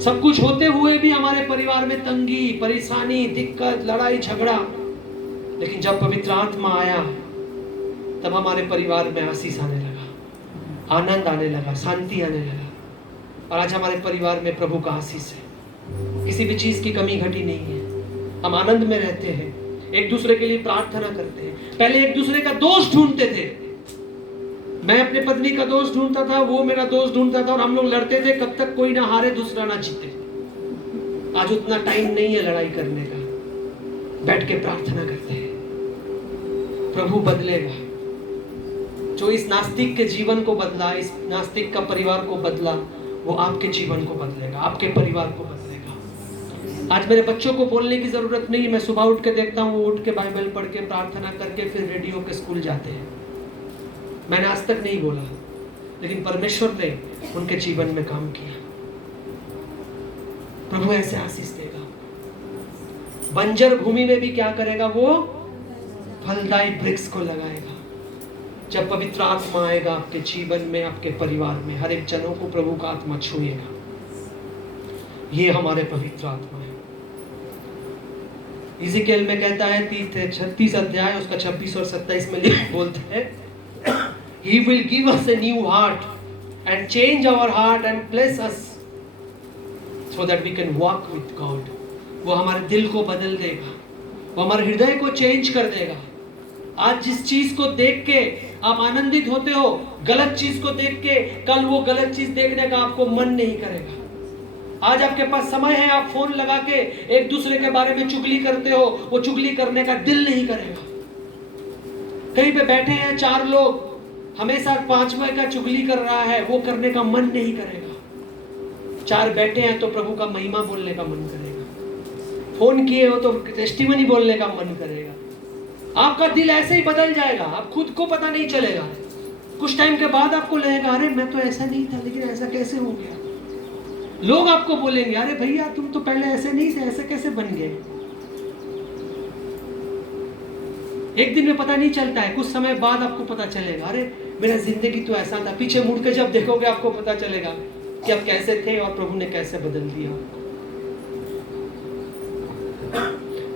सब कुछ होते हुए भी हमारे परिवार में तंगी, परेशानी, दिक्कत, लड़ाई झगड़ा, लेकिन जब पवित्र आत्मा आया तब हमारे परिवार में आशीष आने लगा, आनंद आने लगा, शांति आने लगा। और आज हमारे परिवार में प्रभु का आशीष है, किसी भी चीज की कमी घटी नहीं है। हम आनंद में रहते हैं, एक दूसरे के लिए प्रार्थना करते हैं। पहले एक दूसरे का दोष ढूंढते थे, मैं अपने पत्नी का दोष ढूंढता था, वो मेरा दोष ढूंढता था, और हम लोग लड़ते थे कब तक कोई ना हारे दूसरा ना जीते। आज उतना टाइम नहीं है लड़ाई करने का, बैठ के प्रार्थना करते हैं। प्रभु बदलेगा। जो इस नास्तिक के जीवन को बदला, इस नास्तिक का परिवार को बदला, वो आपके जीवन को बदलेगा, आपके परिवार को बदलेगा। आज मेरे बच्चों को बोलने की जरूरत नहीं है, मैं सुबह उठ के देखता हूँ, वो उठ के बाइबल पढ़ के प्रार्थना करके फिर रेडियो के स्कूल जाते हैं। मैंने आज तक नहीं बोला, लेकिन परमेश्वर ने उनके जीवन में काम किया। प्रभु ऐसे आशीष देगा। बंजर भूमि में भी क्या करेगा? वो फलदायी वृक्ष को लगाएगा। जब पवित्र आत्मा आएगा आपके जीवन में, आपके परिवार में, हर एक जनों को प्रभु का आत्मा छुएगा। ये हमारे पवित्र आत्मा है। इज़ेकिएल में कहता है 36 अध्याय उसका 26 और 27 में बोलते हैं, He will give us a new heart and change our heart and bless us so that we can walk with God. वो हमारे दिल को बदल देगा, वो हमारे हृदय को चेंज कर देगा। आज जिस चीज को देख के आप आनंदित होते हो, गलत चीज को देख के कल वो गलत चीज देखने का आपको मन नहीं करेगा। आज आपके पास समय है, आप फोन लगा के एक दूसरे के बारे में चुगली करते हो, वो चुगली करने का दिल नहीं करेगा। कहीं पे बैठे हैं 4 लोग, हमेशा 5वें का चुगली कर रहा है, वो करने का मन नहीं करेगा। 4 बैठे हैं तो प्रभु का महिमा बोलने का मन करेगा। फोन किए हो तो टेस्टिमनी बोलने का मन करेगा। आपका दिल ऐसे ही बदल जाएगा, आप खुद को पता नहीं चलेगा। कुछ टाइम के बाद आपको लगेगा, अरे मैं तो ऐसा नहीं था, लेकिन ऐसा कैसे हो गया। लोग आपको बोलेंगे, अरे भैया तुम तो पहले ऐसे नहीं थे, ऐसे कैसे बन गए। एक दिन में पता नहीं चलता है, कुछ समय बाद आपको पता चलेगा, अरे मेरा जिंदगी तो ऐसा था। पीछे मुड़ के जब देखोगे आपको पता चलेगा कि आप कैसे थे और प्रभु ने कैसे बदल दिया।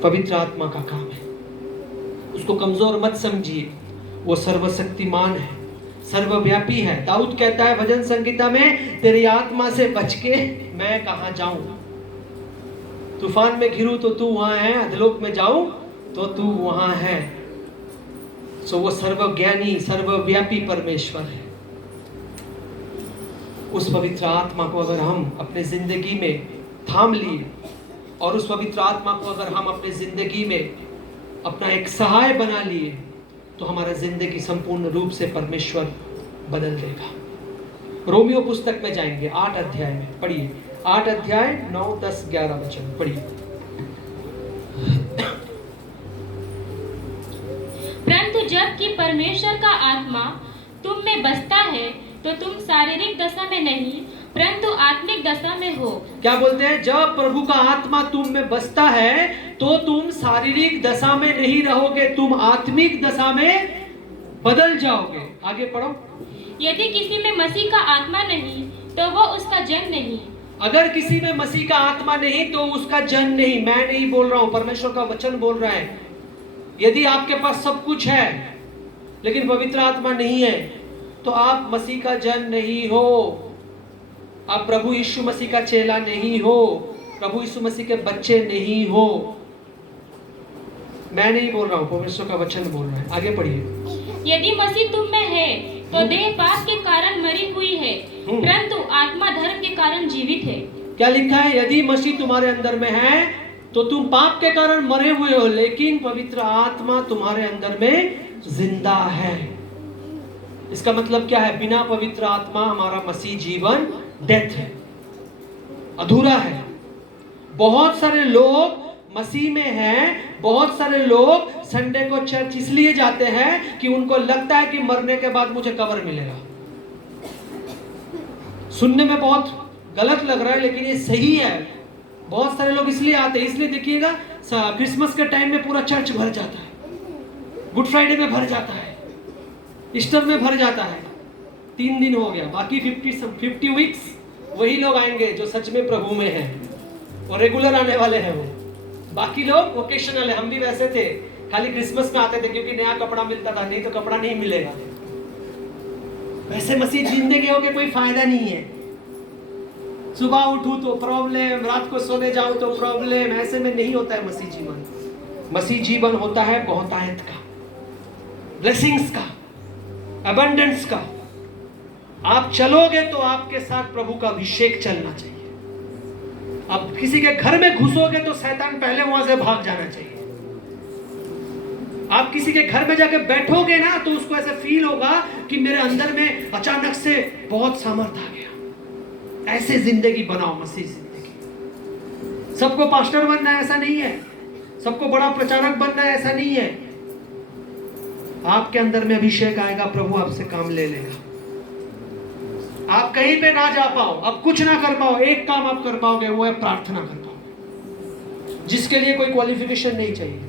पवित्र आत्मा का काम है। उसको कमजोर मत समझिए, वो सर्वशक्तिमान है, सर्वव्यापी है। दाऊद कहता है भजन संगीता में, तेरी आत्मा से बच के मैं कहां जाऊं, तूफान में घिरूं तो तू वहां है, अधलोक में जाऊं तो तू वहां है। सो वो सर्वज्ञानी सर्वव्यापी परमेश्वर है। उस पवित्र आत्मा को अगर हम अपने जिंदगी में थाम लिए और उस पवित्र आत्मा को अगर हम अपने जिंदगी में अपना एक सहाय बना लिए, तो हमारा जिंदगी संपूर्ण रूप से परमेश्वर बदल देगा। रोमियो पुस्तक में जाएंगे 8 अध्याय में, पढ़िए 8 अध्याय 9, 10, 11 वचन पढ़िए। परंतु जबकि परमेश्वर का आत्मा तुम में बसता है तो तुम शारीरिक दशा में नहीं परंतु आत्मिक दशा में हो। क्या बोलते हैं? जब प्रभु का आत्मा तुम में बसता है तो तुम शारीरिक दशा में नहीं रहोगे, तुम आत्मिक दशा में बदल जाओगे। आगे पढ़ो। यदि किसी में मसीह का आत्मा नहीं तो वो उसका जन नहीं। अगर किसी में मसीह का आत्मा नहीं तो उसका जन नहीं। मैं नहीं बोल रहा हूं, परमेश्वर का वचन बोल रहा है। यदि आपके पास सब कुछ है लेकिन पवित्र आत्मा नहीं है तो आप मसीह का जन नहीं हो, आप प्रभु यीशु मसीह का चेला नहीं हो, प्रभु यीशु मसीह के बच्चे नहीं हो। मैं नहीं बोल रहा हूं, परमेश्वर का वचन बोल रहा है। आगे पढ़िए। यदि मसीह तुम में है तो देह पाप के कारण मरी हुई है परंतु आत्मा धर्म के कारण जीवित है। क्या लिखा है? यदि मसीह तुम्हारे अंदर में है तो तुम पाप के कारण मरे हुए हो, लेकिन पवित्र आत्मा तुम्हारे अंदर में जिंदा है। इसका मतलब क्या है? बिना पवित्र आत्मा हमारा मसीह जीवन डेथ है, अधूरा है। बहुत सारे लोग मसीह में हैं, बहुत सारे लोग संडे को चर्च इसलिए जाते हैं कि उनको लगता है कि मरने के बाद मुझे कब्र मिलेगा। सुनने में बहुत गलत लग रहा है लेकिन ये सही है। बहुत सारे लोग इसलिए आते हैं, इसलिए देखिएगा क्रिसमस के टाइम में पूरा चर्च भर जाता है, गुड फ्राइडे में भर जाता है, ईस्टर में भर जाता है। 3 दिन हो गया, बाकी 50 वीक्स वही लोग आएंगे जो सच में प्रभु में हैं और रेगुलर आने वाले हैं। वो बाकी लोग वोकेशनल है। हम भी वैसे थे, खाली क्रिसमस में आते थे क्योंकि नया कपड़ा मिलता था, नहीं तो कपड़ा नहीं मिलेगा। वैसे मसीह जिंदगी हो के कोई फायदा नहीं है। सुबह उठूं तो प्रॉब्लम, रात को सोने जाऊं तो प्रॉब्लम। ऐसे में नहीं होता है मसीह जीवन। मसीह जीवन होता है बहुतायत का, ब्लेसिंग्स का, अबंडेंस का। आप चलोगे तो आपके साथ प्रभु का अभिषेक चलना चाहिए। अब किसी के घर में घुसोगे तो शैतान पहले वहां से भाग जाना चाहिए। आप किसी के घर में जाके बैठोगे ना तो उसको ऐसा फील होगा कि मेरे अंदर में अचानक से बहुत सामर्थ आ गया। ऐसे जिंदगी बनाओ, मसीह जिंदगी। सबको पास्टर बनना है ऐसा नहीं है, सबको बड़ा प्रचारक बनना है ऐसा नहीं है। आपके अंदर में अभिषेक आएगा, प्रभु आपसे काम ले लेगा। आप कहीं पे ना जा पाओ, अब कुछ ना कर पाओ, एक काम आप कर पाओगे, वो है प्रार्थना कर पाओगे। जिसके लिए कोई क्वालिफिकेशन नहीं चाहिए,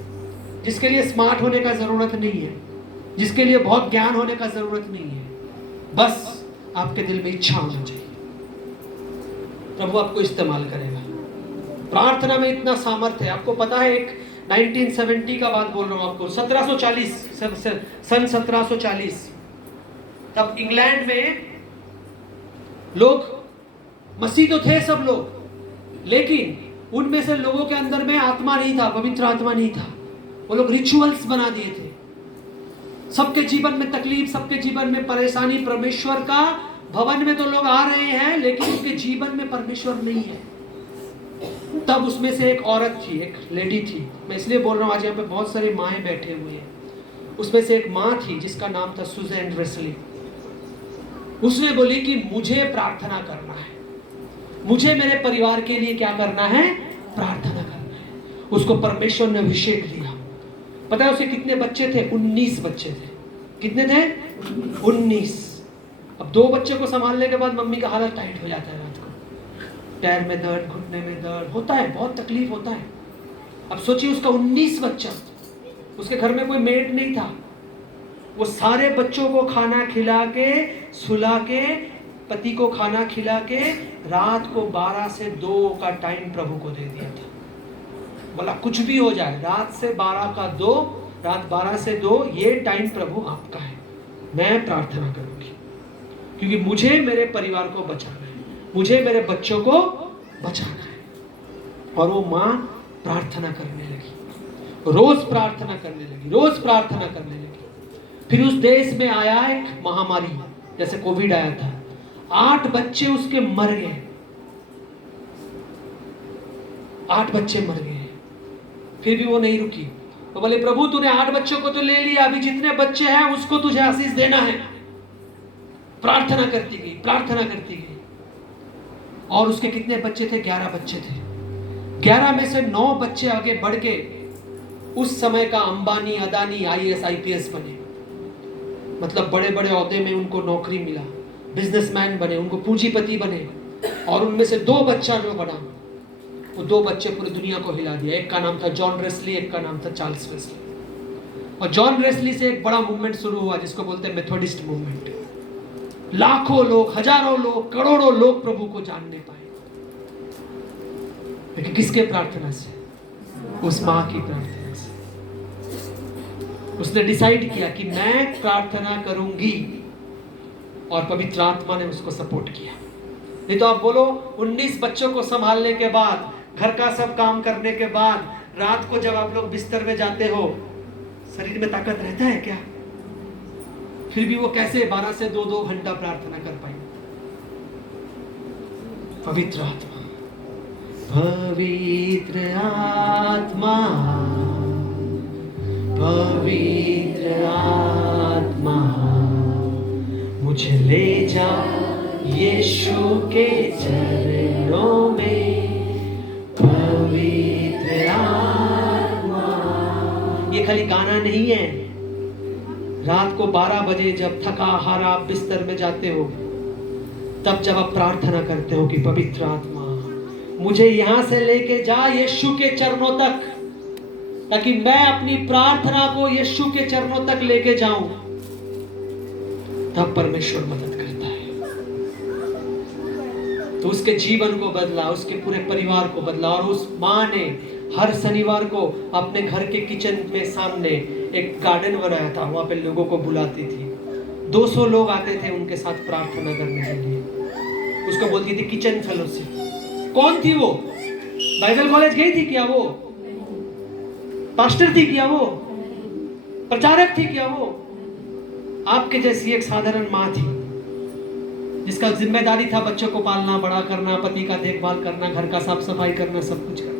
जिसके लिए स्मार्ट होने का जरूरत नहीं है, जिसके लिए बहुत ज्ञान होने का जरूरत नहीं है, बस आपके दिल में इच्छा होना चाहिए। प्रभु आपको इस्तेमाल करेगा। प्रार्थना में इतना सामर्थ्य है। आपको पता है, एक 1970 का बात बोल रहा हूं आपको, 1740 तब इंग्लैंड में लोग, मसीह तो थे सब लोग, लेकिन उनमें से लोगों के अंदर में आत्मा नहीं था, पवित्र आत्मा नहीं था। वो लोग रिचुअल्स बना दिए थे। सबके जीवन में तकलीफ, सबके जीवन में परेशानी। परमेश्वर का भवन में तो लोग आ रहे हैं लेकिन उनके जीवन में परमेश्वर नहीं है। तब उसमें से एक औरत थी, एक लेडी थी। मैं इसलिए बोल रहा हूँ, आज यहाँ पे बहुत सारी माएँ बैठे हुए हैं। उसमें से एक माँ थी जिसका नाम था सुजैन वेस्ली। उसने बोली कि मुझे प्रार्थना करना है, मुझे मेरे परिवार के लिए क्या करना है? प्रार्थना करना है। उसको परमेश्वर ने अभिषेक दिया। पता है उसे कितने बच्चे थे? 19 बच्चे थे। कितने थे? 19। अब 2 बच्चे को संभालने के बाद मम्मी का हालत टाइट हो जाता है। रात को पैर में दर्द, घुटने में दर्द होता है, बहुत तकलीफ होता है। अब सोचिए उसका 19 बच्चा, उसके घर में कोई मेड नहीं था। वो सारे बच्चों को खाना खिला के, सुला के, पति को खाना खिला के रात को 12 से 2 का टाइम प्रभु को दे दिया था। बोला कुछ भी हो जाए, रात 12 से 2 ये टाइम प्रभु आपका है, मैं प्रार्थना करूंगी, क्योंकि मुझे मेरे परिवार को बचाना है, मुझे मेरे बच्चों को बचाना है। और वो माँ प्रार्थना करने लगी, रोज प्रार्थना करने लगी, रोज प्रार्थना करने लगी। फिर उस देश में आया एक महामारी, जैसे कोविड आया था, 8 बच्चे उसके मर गए, 8 बच्चे मर गए। फिर भी वो नहीं रुकी, तो बोले प्रभु तूने 8 बच्चों को तो ले लिया, अभी जितने बच्चे हैं उसको तुझे आशीष देना है। प्रार्थना करती गई, प्रार्थना करती गई। और उसके कितने बच्चे थे? 11 बच्चे थे। 11 में से 9 बच्चे आगे बढ़ के उस समय का अंबानी, अदानी, IAS IPS बने, मतलब बड़े बड़े ओहदे में उनको नौकरी मिला, बिजनेसमैन बने, उनको पूंजीपति बने। और उनमें से 2 बच्चा जो बना, वो 2 बच्चे पूरी दुनिया को हिला दिया। एक का नाम था जॉन वेस्ली, एक का नाम था चार्ल्स वेस्ली। और जॉन वेस्ली से एक बड़ा मूवमेंट शुरू हुआ जिसको बोलते हैं मेथोडिस्ट मूवमेंट। लाखों लोग, हजारों लोग, करोड़ों लोग प्रभु को जानने पाए। लेकिन किसके प्रार्थना से? उस माँ की प्रार्थना से। उसने डिसाइड किया कि मैं प्रार्थना करूंगी, और पवित्र आत्मा ने उसको सपोर्ट किया। नहीं तो आप बोलो 19 बच्चों को संभालने के बाद, घर का सब काम करने के बाद, रात को जब आप लोग बिस्तर में जाते हो, शरीर में ताकत रहता है क्या? फिर भी वो कैसे 12 से 2 घंटा प्रार्थना कर पाए? पवित्र आत्मा, पवित्र आत्मा, पवित्र आत्मा, मुझे ले जा यीशु के चरणों में। पवित्र आत्मा, ये खाली गाना नहीं है। रात को 12 बजे जब थका हारा आप बिस्तर में जाते हो, तब जब आप प्रार्थना करते हो कि पवित्र आत्मा मुझे यहां से लेके जा यीशु के चरणों तक, ताकि मैं अपनी प्रार्थना को यीशु के चरणों तक लेके जाऊं, तब परमेश्वर मदद करता है। तो उसके जीवन को बदला, उसके पूरे परिवार को बदला। और उस माँ ने हर शनिवार को अपने घर के किचन में सामने एक गार्डन बनाया था, वहां पे लोगों को बुलाती थी। 200 लोग आते थे उनके साथ प्रार्थना करने के लिए। उसको बोलती थी किचन फेलोशिप। कौन थी वो? बाइबल कॉलेज गई थी क्या वो? पास्टर थी क्या वो? प्रचारक थी क्या वो? आपके जैसी एक साधारण माँ थी, जिसका जिम्मेदारी था बच्चों को पालना, बड़ा करना, पति का देखभाल करना, घर का साफ सफाई करना, सब कुछ करना।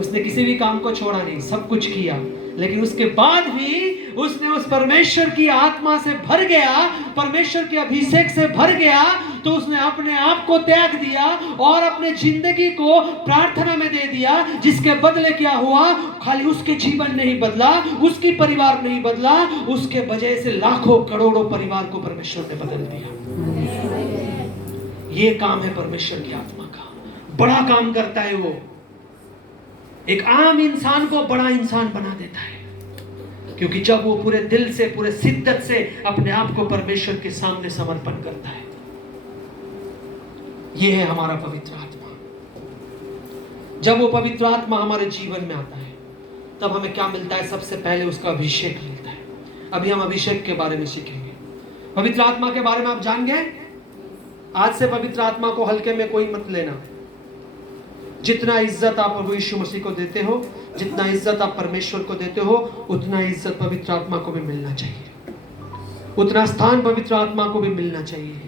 उसने किसी भी काम को छोड़ा नहीं, सब कुछ किया। लेकिन उसके बाद भी उसने उस परमेश्वर की आत्मा से भर गया, परमेश्वर के अभिषेक से भर गया, तो उसने अपने आप को त्याग दिया और अपने जिंदगी को प्रार्थना में दे दिया। जिसके बदले क्या हुआ? खाली उसके जीवन नहीं बदला, उसकी परिवार नहीं बदला, उसके वजह से लाखों करोड़ों परिवार को परमेश्वर ने बदल दिया। ये काम है परमेश्वर की आत्मा का, बड़ा काम करता है वो। एक आम इंसान को बड़ा इंसान बना देता है, क्योंकि जब वो पूरे दिल से, पूरे शिद्दत से अपने आप को परमेश्वर के सामने समर्पण करता है। यह है हमारा पवित्र आत्मा। जब वो पवित्र आत्मा हमारे जीवन में आता है, तब हमें क्या मिलता है? सबसे पहले उसका अभिषेक मिलता है। अभी हम अभिषेक के बारे में सीखेंगे। पवित्र आत्मा के बारे में आप जान गए? आज से पवित्र आत्मा को हल्के में कोई मत लेना। जितना इज्जत आप प्रभु यीशु मसीह को देते हो, जितना इज्जत आप परमेश्वर को देते हो, उतना इज्जत पवित्र आत्मा को भी मिलना चाहिए, उतना स्थान पवित्र आत्मा को भी मिलना चाहिए।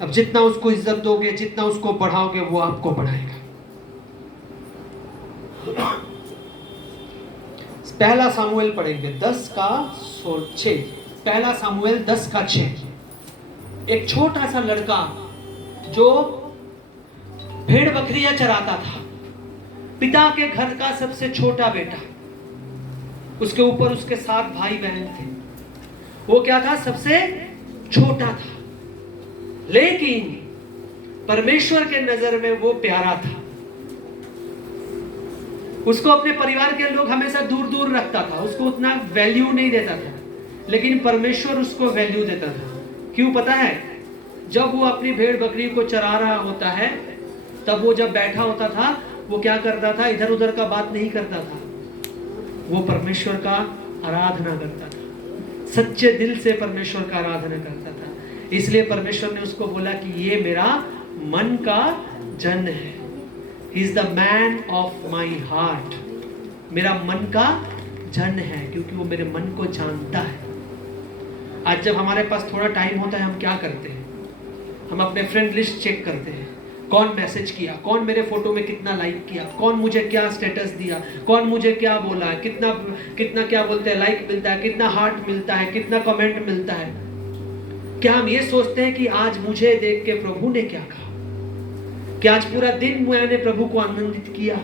अब जितना उसको इज्जत दोगे, जितना उसको बढ़ाओगे, वो आपको बढ़ाएगा। पहला सामुएल पढ़ेंगे 10:6। पहला सामुएल 10:6। एक छोटा सा लड़का जो भेड़ बकरियां चराता था, पिता के घर का सबसे छोटा बेटा, उसके ऊपर उसके 7 भाई बहन थे। वो क्या था? सबसे छोटा था, लेकिन परमेश्वर के नजर में वो प्यारा था। उसको अपने परिवार के लोग हमेशा दूर दूर रखता था, उसको उतना वैल्यू नहीं देता था, लेकिन परमेश्वर उसको वैल्यू देता था। क्यों पता है? जब वो अपनी भेड़ बकरी को चरा रहा होता है, तब वो जब बैठा होता था, वो क्या करता था? इधर उधर का बात नहीं करता था, वो परमेश्वर का आराधना करता था, सच्चे दिल से परमेश्वर का आराधना करता था। इसलिए परमेश्वर ने उसको बोला कि ये मेरा मन का जन है, he is the man of my heart, मेरा मन का जन है, क्योंकि वो मेरे मन को जानता है। आज जब हमारे पास थोड़ा टाइम होता है, हम क्या करते हैं? हम अपने फ्रेंड लिस्ट चेक करते हैं, कौन मैसेज किया, कौन मेरे फोटो में कितना लाइक किया, कौन मुझे क्या स्टेटस दिया, कौन मुझे क्या बोला है, कितना कितना क्या बोलते हैं लाइक मिलता है, कितना हार्ट मिलता है, कितना कमेंट मिलता है। क्या हम ये सोचते हैं कि आज मुझे देख के प्रभु ने क्या कहा? क्या आज पूरा दिन मैंने प्रभु को आनंदित किया?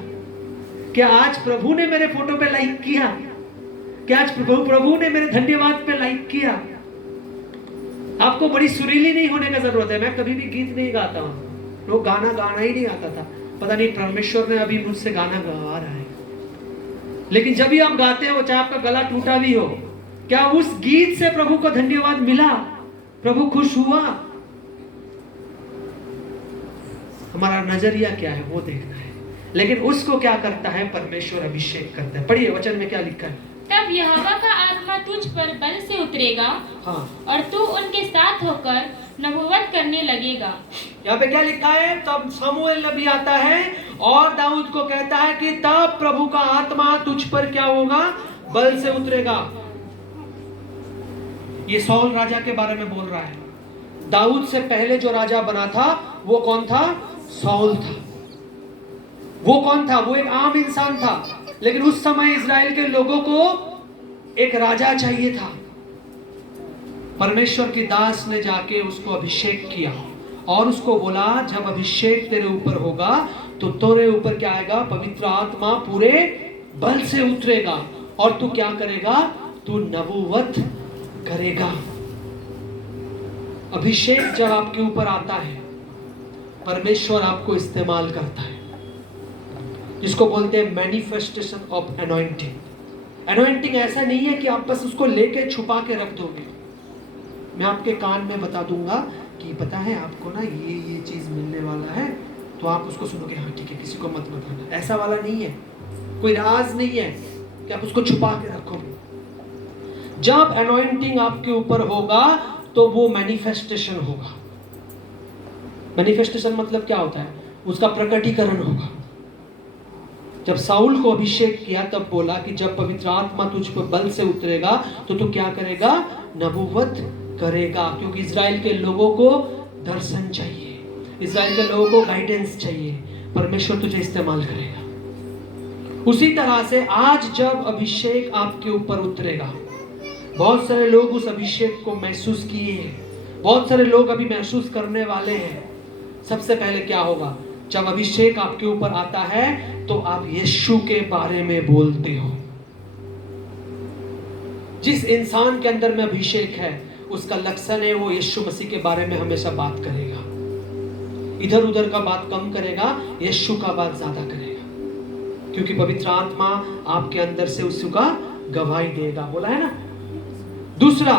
क्या आज प्रभु ने मेरे फोटो पे लाइक किया? क्या आज प्रभु ने मेरे धन्यवाद पे लाइक किया? आपको बड़ी सुरीली नहीं होने का जरूरत है। मैं कभी भी गीत नहीं गाता हूँ, वो गाना ही नहीं आता था। पता नहीं परमेश्वर ने अभी मुझसे गाना गवा रहा है। लेकिन जब भी आप गाते हो, चाहे आपका गला टूटा भी हो, क्या उस गीत से प्रभु को धन्यवाद मिला? प्रभु खुश हुआ? हमारा नजरिया क्या है वो देखना है। लेकिन उसको क्या करता है? परमेश्वर अभिषेक करता है। पढ़िए वचन में क्या लिखा है? तब यहोवा का आत्मा तुझ पर बल से उतरेगा, हाँ, और तू उनके साथ होकर नबूवत करने लगेगा। यहाँ पे क्या लिखा है? तब शमूएल नबी आता है और दाऊद को कहता है कि तब प्रभु का आत्मा तुझ पर क्या होगा? बल से उतरेगा। ये सौल राजा के बारे में बोल रहा है। दाऊद से पहले जो राजा बना था वो कौन था? सौल था। वो कौन था? वो एक आम इंसान था। लेकिन उस समय इजराइल के लोगों को एक राजा चाहिए था। परमेश्वर की दास ने जाके उसको अभिषेक किया और उसको बोला, जब अभिषेक तेरे ऊपर होगा तो तेरे ऊपर क्या आएगा? पवित्र आत्मा पूरे बल से उतरेगा और तू क्या करेगा? तू नबूवत करेगा। अभिषेक जब आपके ऊपर आता है, परमेश्वर आपको इस्तेमाल करता है, जिसको बोलते हैं मैनिफेस्टेशन ऑफ अनॉइंटिंग। अनॉइंटिंग ऐसा नहीं है कि आप बस उसको लेके छुपा के रख दोगे। मैं आपके कान में बता दूंगा कि पता है आपको ना ये चीज मिलने वाला है, तो आप उसको सुनोगे, हाँ ठीक है, किसी को मत बताना। ऐसा वाला नहीं है, कोई राज नहीं है कि आप उसको छुपा के रखोगे। जब अनॉइंटिंग आपके ऊपर होगा तो वो मैनिफेस्टेशन होगा। मैनिफेस्टेशन मतलब क्या होता है? उसका प्रकटीकरण होगा। जब साउल को अभिषेक किया तब बोला कि जब पवित्र आत्मा तुझ पर बल से उतरेगा तो तू क्या करेगा? नबूवत करेगा। क्योंकि इजराइल के लोगों को दर्शन चाहिए, इजराइल के लोगों को गाइडेंस चाहिए। परमेश्वर तुझे इस्तेमाल करेगा। उसी तरह से आज जब अभिषेक आपके ऊपर उतरेगा, बहुत सारे लोग उस अभिषेक को महसूस किए हैं, बहुत सारे लोग अभी महसूस करने वाले हैं। सबसे पहले क्या होगा? जब अभिषेक आपके ऊपर आता है तो आप यीशु के बारे में बोलते हो। जिस इंसान के अंदर में अभिषेक है उसका लक्षण है वो यीशु मसीह के बारे में हमेशा बात करेगा, इधर उधर का बात कम करेगा, यीशु का बात ज्यादा करेगा। क्योंकि पवित्र आत्मा आपके अंदर से उसका गवाही देगा, बोला है ना। दूसरा,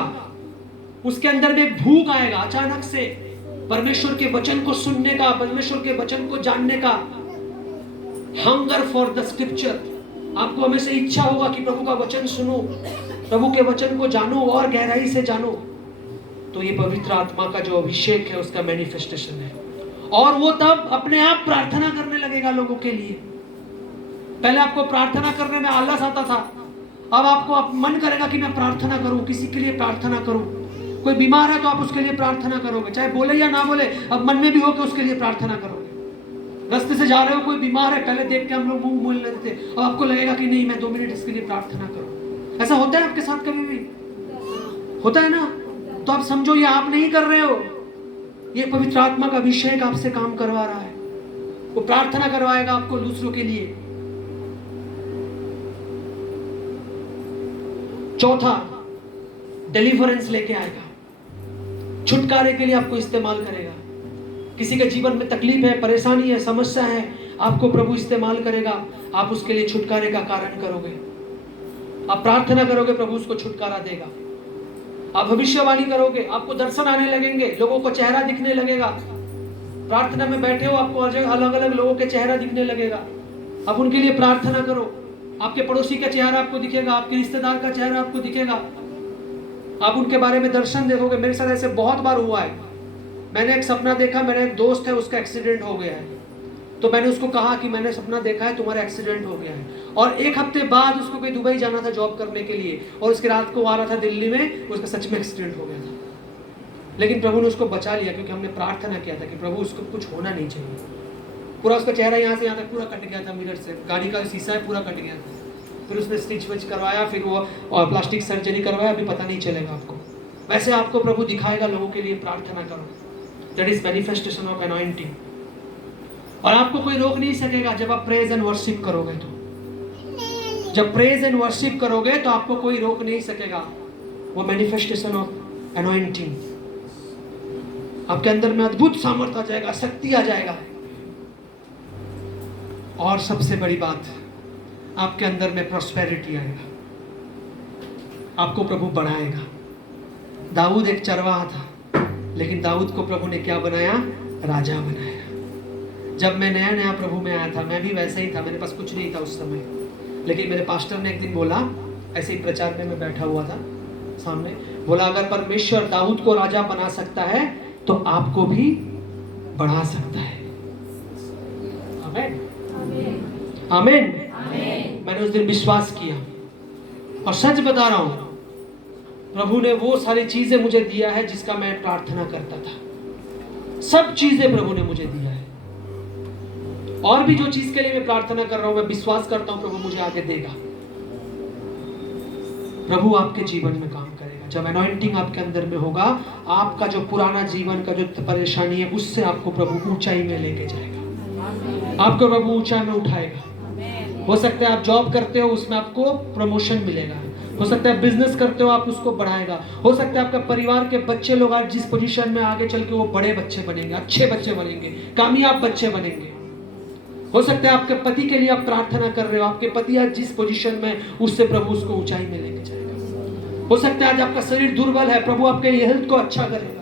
उसके अंदर में एक भूख आएगा अचानक से, परमेश्वर के वचन को सुनने का, परमेश्वर के वचन को जानने का। Hunger for the scripture. आपको हमेशा इच्छा होगा कि प्रभु का वचन सुनो, प्रभु के वचन को जानो और गहराई से जानो। तो ये पवित्र आत्मा का जो अभिषेक है उसका मैनिफेस्टेशन है। और वो तब अपने आप प्रार्थना करने लगेगा लोगों के लिए। पहले आपको प्रार्थना करने में आलस आता था, अब आपको मन करेगा कि मैं प्रार्थना करूं, किसी के लिए प्रार्थना करूं। कोई बीमार है तो आप उसके लिए प्रार्थना करोगे, चाहे बोले या ना बोले, अब मन में भी हो कि उसके लिए प्रार्थना करोगे। रास्ते से जा रहे हो, कोई बीमार है, पहले देख के हम लोग मुंह मोल लेते थे, अब आपको लगेगा कि नहीं मैं 2 मिनट इसके लिए प्रार्थना करूं। ऐसा होता है आपके साथ कभी भी? होता है ना? तो आप समझो ये आप नहीं कर रहे हो, ये पवित्र आत्मा का अभिषेक आपसे काम करवा रहा है। वो प्रार्थना करवाएगा आपको दूसरों के लिए। चौथा, डिलीवरेंस लेके आएगा, छुटकारे के लिए आपको इस्तेमाल करेगा। किसी के जीवन में तकलीफ है, परेशानी है, समस्या है, आपको प्रभु इस्तेमाल करेगा। आप उसके लिए छुटकारे का कारण करोगे, आप प्रार्थना करोगे, प्रभु उसको छुटकारा देगा। आप भविष्यवाणी करोगे, आपको दर्शन आने लगेंगे, लोगों को चेहरा दिखने लगेगा। प्रार्थना में बैठे हो, आपको अलग अलग लोगों के चेहरा दिखने लगेगा। आप उनके लिए प्रार्थना करो। आपके पड़ोसी का चेहरा आपको दिखेगा, आपके रिश्तेदार का चेहरा आपको दिखेगा, आप उनके बारे में दर्शन देखोगे। मेरे साथ ऐसे बहुत बार हुआ है। मैंने एक सपना देखा, मेरा एक दोस्त है, उसका एक्सीडेंट हो गया है। तो मैंने उसको कहा कि मैंने सपना देखा है, तुम्हारा एक्सीडेंट हो गया है। और एक हफ्ते बाद उसको कोई दुबई जाना था जॉब करने के लिए, और उसके रात को आ रहा था दिल्ली में, उसका सच में एक्सीडेंट हो गया था। लेकिन प्रभु ने उसको बचा लिया, क्योंकि हमने प्रार्थना किया था कि प्रभु उसको कुछ होना नहीं चाहिए। पूरा उसका चेहरा यहाँ से यहाँ तक पूरा कट गया था, मिरर से, गाड़ी का शीशा है पूरा कट गया था। फिर उसने स्टिच विच करवाया, फिर वो और प्लास्टिक सर्जरी करवाया, अभी पता नहीं चलेगा आपको। वैसे आपको प्रभु दिखाएगा। लोगों के लिए प्रार्थना करो। That is manifestation of anointing. और आपको कोई रोक नहीं सकेगा जब आप प्रेज एंड वर्शिप करोगे। तो जब प्रेज एंड वर्शिप करोगे तो आपको कोई रोक नहीं सकेगा। वो मैनिफेस्टेशन ऑफ अनॉइंटिंग, आपके अंदर में अद्भुत सामर्थ्य आ जाएगा, शक्ति आ जाएगा। और सबसे बड़ी बात, आपके अंदर में प्रॉस्पेरिटी आएगा, आपको प्रभु बढ़ाएगा। दाऊद एक चरवाहा था, लेकिन दाऊद को प्रभु ने क्या बनाया? राजा बनाया। जब मैं नया नया प्रभु में आया था, मैं भी वैसे ही था, मेरे पास कुछ नहीं था उस समय। लेकिन मेरे पास्टर ने एक दिन बोला, ऐसे ही प्रचार में मैं बैठा हुआ था सामने, बोला अगर परमेश्वर दाऊद को राजा बना सकता है तो आपको भी बढ़ा सकता है। आमीन, आमीन। मैंने उस दिन विश्वास किया, और सच बता रहा हूं, प्रभु ने वो सारी चीजें मुझे दिया है जिसका मैं प्रार्थना करता था। सब चीजें प्रभु ने मुझे दिया है। और भी जो चीज के लिए मैं प्रार्थना कर रहा हूं, मैं विश्वास करता हूं प्रभु मुझे आगे देगा। प्रभु आपके जीवन में काम करेगा। जब अनॉइंटिंग आपके अंदर में होगा, आपका जो पुराना जीवन का जो परेशानी है, उससे आपको प्रभु ऊंचाई में लेके जाएगा। आपको प्रभु ऊंचाई में उठाएगा। हो सकता है आप जॉब करते हो, उसमें आपको प्रमोशन मिलेगा। हो सकता है बिजनेस करते हो, आप उसको बढ़ाएगा। हो सकता है आपका परिवार के बच्चे लोग आज जिस पोजीशन में आगे चल के वो बड़े बच्चे बनेंगे, अच्छे बच्चे बनेंगे, कामयाब बच्चे बनेंगे। हो सकता है आपके पति के लिए आप प्रार्थना कर रहे हो, आपके पति आज जिस पोजीशन में, उससे प्रभु उसको ऊंचाई में लेके जाएगा। हो सकता है आज आपका शरीर दुर्बल है, प्रभु आपके हेल्थ को अच्छा करेगा।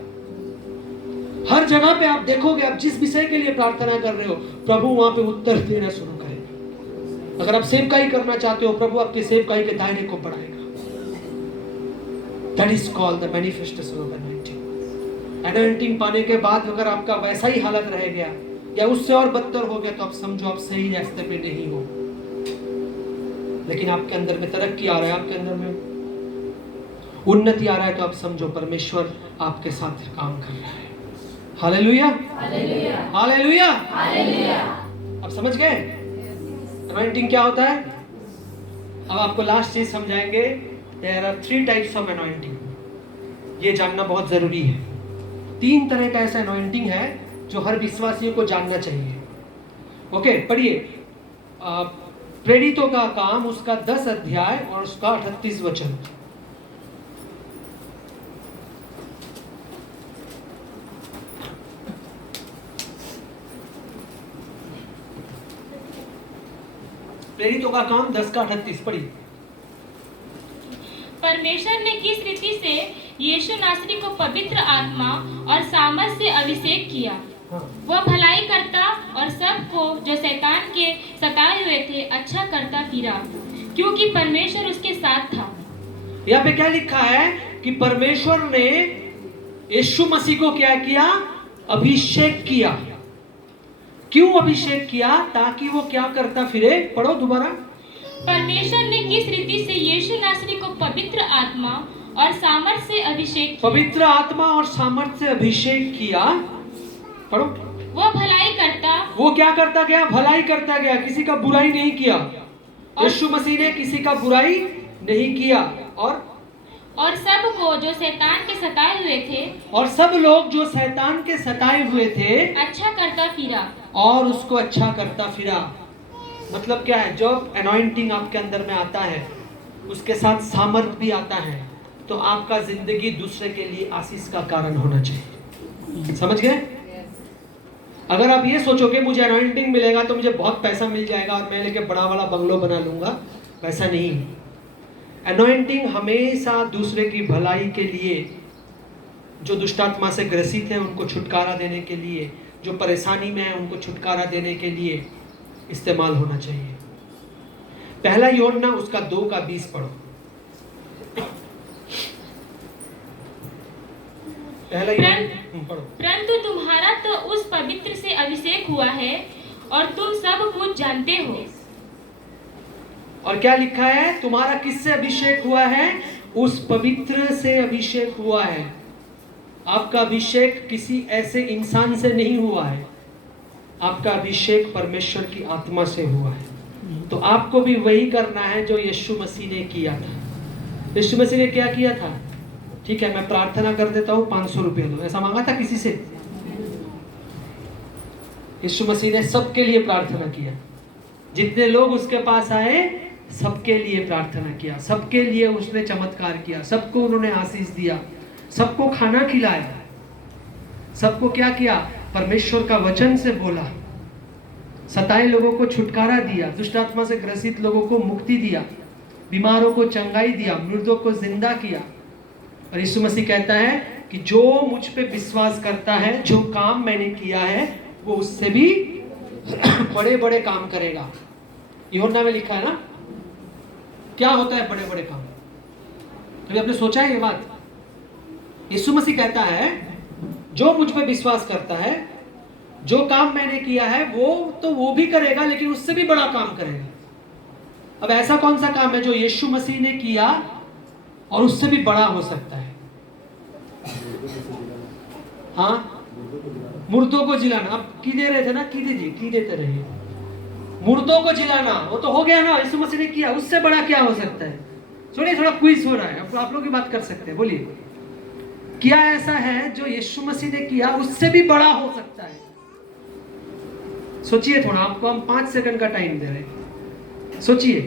हर जगह पे आप देखोगे, आप जिस विषय के लिए प्रार्थना कर रहे हो, प्रभु वहां पे उत्तर देना शुरू करेगा। अगर आप सेवकाई करना चाहते हो, प्रभु आपके सेवकाई के दायरे को बढ़ाएगा। That is called the manifestation of anointing. Anointing पाने के बाद अगर आपका वैसा ही हालत रह गया या उससे और बदतर हो गया, तो आप समझो आप सही रास्ते पे नहीं हो। लेकिन आपके अंदर में तरक्की आ रहा है, आपके अंदर में उन्नति आ रहा है, तो आप समझो परमेश्वर आपके साथ काम कर रहा है। Hallelujah, hallelujah, hallelujah, hallelujah. आप समझ गए anointing क्या होता है? अब आपको लास्ट चीज समझाएंगे। There are 3 types of anointing. ये जानना बहुत जरूरी है। 3 तरह का ऐसा anointing है जो हर विश्वासियों को जानना चाहिए। ओके, पढ़िए प्रेरितों का काम, उसका 10 अध्याय और उसका 38 वचन। प्रेरितों का काम 10 का 38 पढ़िए। परमेश्वर ने किस रीति से यीशु नासरी को पवित्र आत्मा और सामर्थ से अभिषेक किया, वह भलाई करता और सबको जो शैतान के सताए हुए थे अच्छा करता फिरा, क्योंकि परमेश्वर उसके साथ था। यहाँ पे क्या लिखा है कि परमेश्वर ने यीशु मसीह को क्या किया? अभिषेक किया। क्यों अभिषेक किया? ताकि वो क्या करता फिरे। पढ़ो दोबारा। परमेश्वर ने किस रीति से यीशु नासरी को पवित्र आत्मा और सामर्थ से अभिषेक किया। पवित्र आत्मा और सामर्थ से अभिषेक किया। पढ़ो। वो भलाई करता। वो क्या करता गया? भलाई करता गया, किसी का बुराई नहीं किया। यीशु मसीह ने किसी का बुराई नहीं किया। और सब को जो शैतान के सताए हुए थे, और सब लोग जो शैतान के सताए हुए थे अच्छा करता फिरा, और उसको अच्छा करता फिरा। मतलब क्या है? जब अनॉइंटिंग आपके अंदर में आता है, उसके साथ सामर्थ भी आता है, तो आपका जिंदगी दूसरे के लिए आशीष का कारण होना चाहिए। समझ गए? अगर आप ये सोचोगे मुझे अनॉइंटिंग मिलेगा तो मुझे बहुत पैसा मिल जाएगा और मैं लेके बड़ा वाला बंगलो बना लूंगा, वैसा नहीं। अनॉइंटिंग हमेशा दूसरे की भलाई के लिए, जो दुष्टात्मा से ग्रसित है उनको छुटकारा देने के लिए, जो परेशानी में है उनको छुटकारा देने के लिए, इस्तेमाल होना चाहिए। पहला यूहन्ना उसका 2:20 पढ़ो। पहला यूहन्ना पढ़ो। परंतु तुम्हारा तो उस पवित्र से अभिषेक हुआ है और तुम सब कुछ जानते हो। और क्या लिखा है? तुम्हारा किससे अभिषेक हुआ है? उस पवित्र से अभिषेक हुआ है। आपका अभिषेक किसी ऐसे इंसान से नहीं हुआ है, आपका अभिषेक परमेश्वर की आत्मा से हुआ है। तो आपको भी वही करना है जो यीशु मसीह ने किया था। यीशु मसीह ने क्या किया था? ठीक है, मैं प्रार्थना कर देता हूँ, 500 रुपये दो, ऐसा मांगा था किसी से? यीशु मसीह ने सबके लिए प्रार्थना किया। जितने लोग उसके पास आए सबके लिए प्रार्थना किया, सबके लिए उसने चमत्कार किया, सबको उन्होंने आशीष दिया, सबको खाना खिलाया, सबको क्या किया? परमेश्वर का वचन से बोला, सताए लोगों को छुटकारा दिया, दुष्ट आत्मा से ग्रसित लोगों को मुक्ति दिया, बीमारों को चंगाई दिया, मुर्दों को जिंदा किया। और यीशु मसीह कहता है कि जो मुझ पे विश्वास करता है, जो काम मैंने किया है, वो उससे भी बड़े बड़े काम करेगा। यूहन्ना में लिखा है ना, क्या होता है बड़े बड़े काम? कभी आपने सोचा है ये बात? यीशु मसीह कहता है जो मुझ पे विश्वास करता है, जो काम मैंने किया है वो भी करेगा, लेकिन उससे भी बड़ा काम करेगा। अब ऐसा कौन सा काम है जो यीशु मसीह ने किया और उससे भी बड़ा हो सकता है? हाँ, मुर्दों को जिलाना। अब की दे रहे थे ना, की दीजिए, की देते रहिए। मुर्दों को जिलाना वो तो हो गया ना, यीशु मसीह ने किया। उससे बड़ा क्या हो सकता है? सुनिए, थोड़ा क्विज हो रहा है, अब आप लोग की बात कर सकते हैं, बोलिए क्या ऐसा है जो यीशु मसीह ने किया उससे भी बड़ा हो सकता है? सोचिए थोड़ा, आपको हम 5 सेकंड का टाइम दे रहे हैं, सोचिए।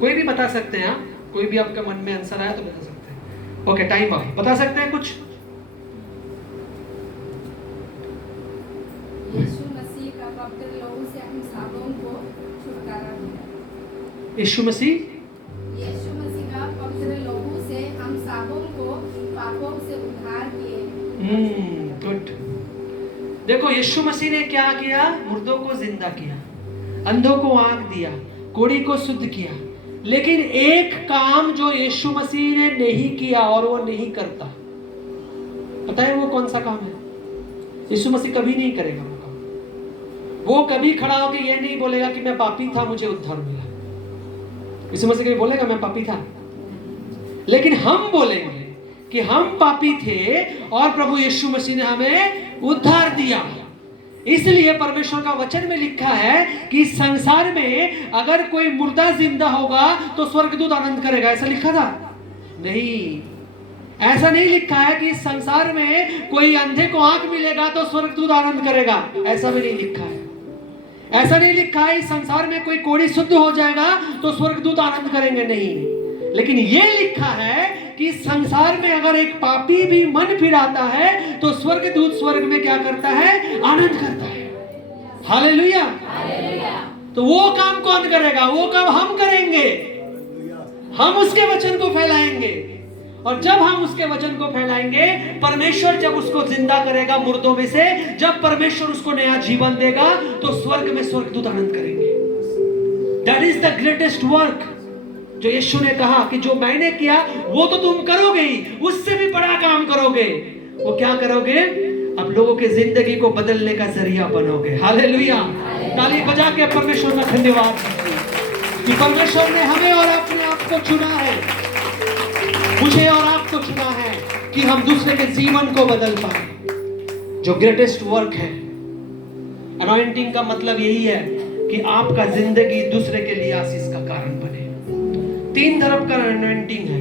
कोई भी बता सकते हैं, कोई भी आपका मन में आंसर आया तो बता सकते हैं। ओके, टाइम आप बता सकते हैं कुछ? यीशु मसीह का पवित्र लहू से हम सबों को छुटकारा दिया। यीशु मसीह का पवित्र लहू से हम सबों को पापों से उद्धार किए। गुड। देखो, यीशु मसीह ने क्या किया? मुर्दों को जिंदा किया, अंधों को आंख दिया, कोढ़ी को शुद्ध किया। लेकिन एक काम जो यीशु मसीह ने नहीं किया और वो नहीं करता, पता है वो कौन सा काम है? यीशु मसीह कभी नहीं करेगा वो काम। वो कभी खड़ा होकर ये नहीं बोलेगा कि मैं पापी था, मुझे उद्धार मिला। यीशु मसीह कभी बोलेगा मैं पापी था? लेकिन हम बोलेंगे कि हम पापी थे और प्रभु यीशु मसीह ने हमें उद्धार दिया। इसलिए परमेश्वर का वचन में लिखा है कि संसार में अगर कोई मुर्दा जिंदा होगा तो स्वर्गदूत आनंद करेगा। ऐसा लिखा था? नहीं, ऐसा नहीं लिखा है कि संसार में कोई अंधे को आंख मिलेगा तो स्वर्गदूत आनंद करेगा। ऐसा भी नहीं लिखा है। ऐसा नहीं लिखा है संसार में कोई कोढ़ी शुद्ध हो जाएगा तो स्वर्गदूत आनंद करेंगे। नहीं, लेकिन ये लिखा है कि संसार में अगर एक पापी भी मन फिराता है तो स्वर्गदूत स्वर्ग में क्या करता है? आनंद करता है। हालेलुया। तो वो काम कौन करेगा? वो काम हम करेंगे। हम उसके वचन को फैलाएंगे, और जब हम उसके वचन को फैलाएंगे, परमेश्वर जब उसको जिंदा करेगा मुर्दों में से, जब परमेश्वर उसको नया जीवन देगा तो स्वर्ग में स्वर्गदूत आनंद करेंगे। That is the greatest work जो यीशु ने कहा कि जो मैंने किया वो तो तुम करोगे ही, उससे भी बड़ा काम करोगे। वो क्या करोगे? अब लोगों के जिंदगी को बदलने का जरिया बनोगे। हालेलुया। ताली बजा के परमेश्वर का धन्यवाद कि परमेश्वर ने हमें और अपने आप को चुना है, मुझे और आपको चुना है कि हम दूसरे के जीवन को बदल पाए। जो ग्रेटेस्ट वर्क है, अनॉइंटिंग का मतलब यही है कि आपका जिंदगी दूसरे के लिए आशीष का कारण बने। 3 तरफ का अनॉइंटिंग है।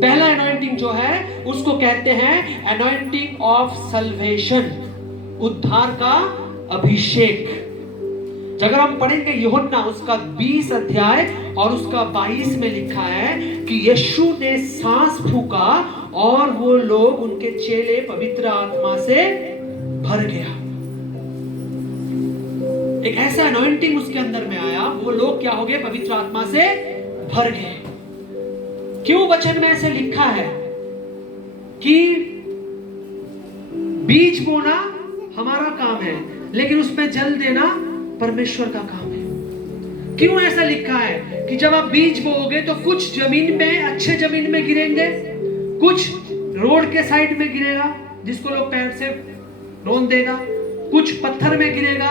पहला अनॉइंटिंग जो है उसको कहते हैं अनॉइंटिंग ऑफ सल्वेशन, उद्धार का अभिषेक। अगर हम पढ़ेंगे यूहन्ना उसका 20 अध्याय और उसका 22 में लिखा है कि यीशु ने सांस फूका और वो लोग, उनके चेले पवित्र आत्मा से भर गया। एक ऐसा अनॉइंटिंग उसके अंदर में आया, वो लोग क्या हो गए? पवित्र आत्मा से भर गए। क्यों वचन में ऐसे लिखा है कि बीज बोना हमारा काम है, लेकिन उसमें जल देना परमेश्वर का काम है। क्यों ऐसा लिखा है कि जब आप बीज बोओगे तो कुछ जमीन में, अच्छे जमीन में गिरेंगे, कुछ रोड के साइड में गिरेगा जिसको लोग पैर से रौंद देगा, कुछ पत्थर में गिरेगा,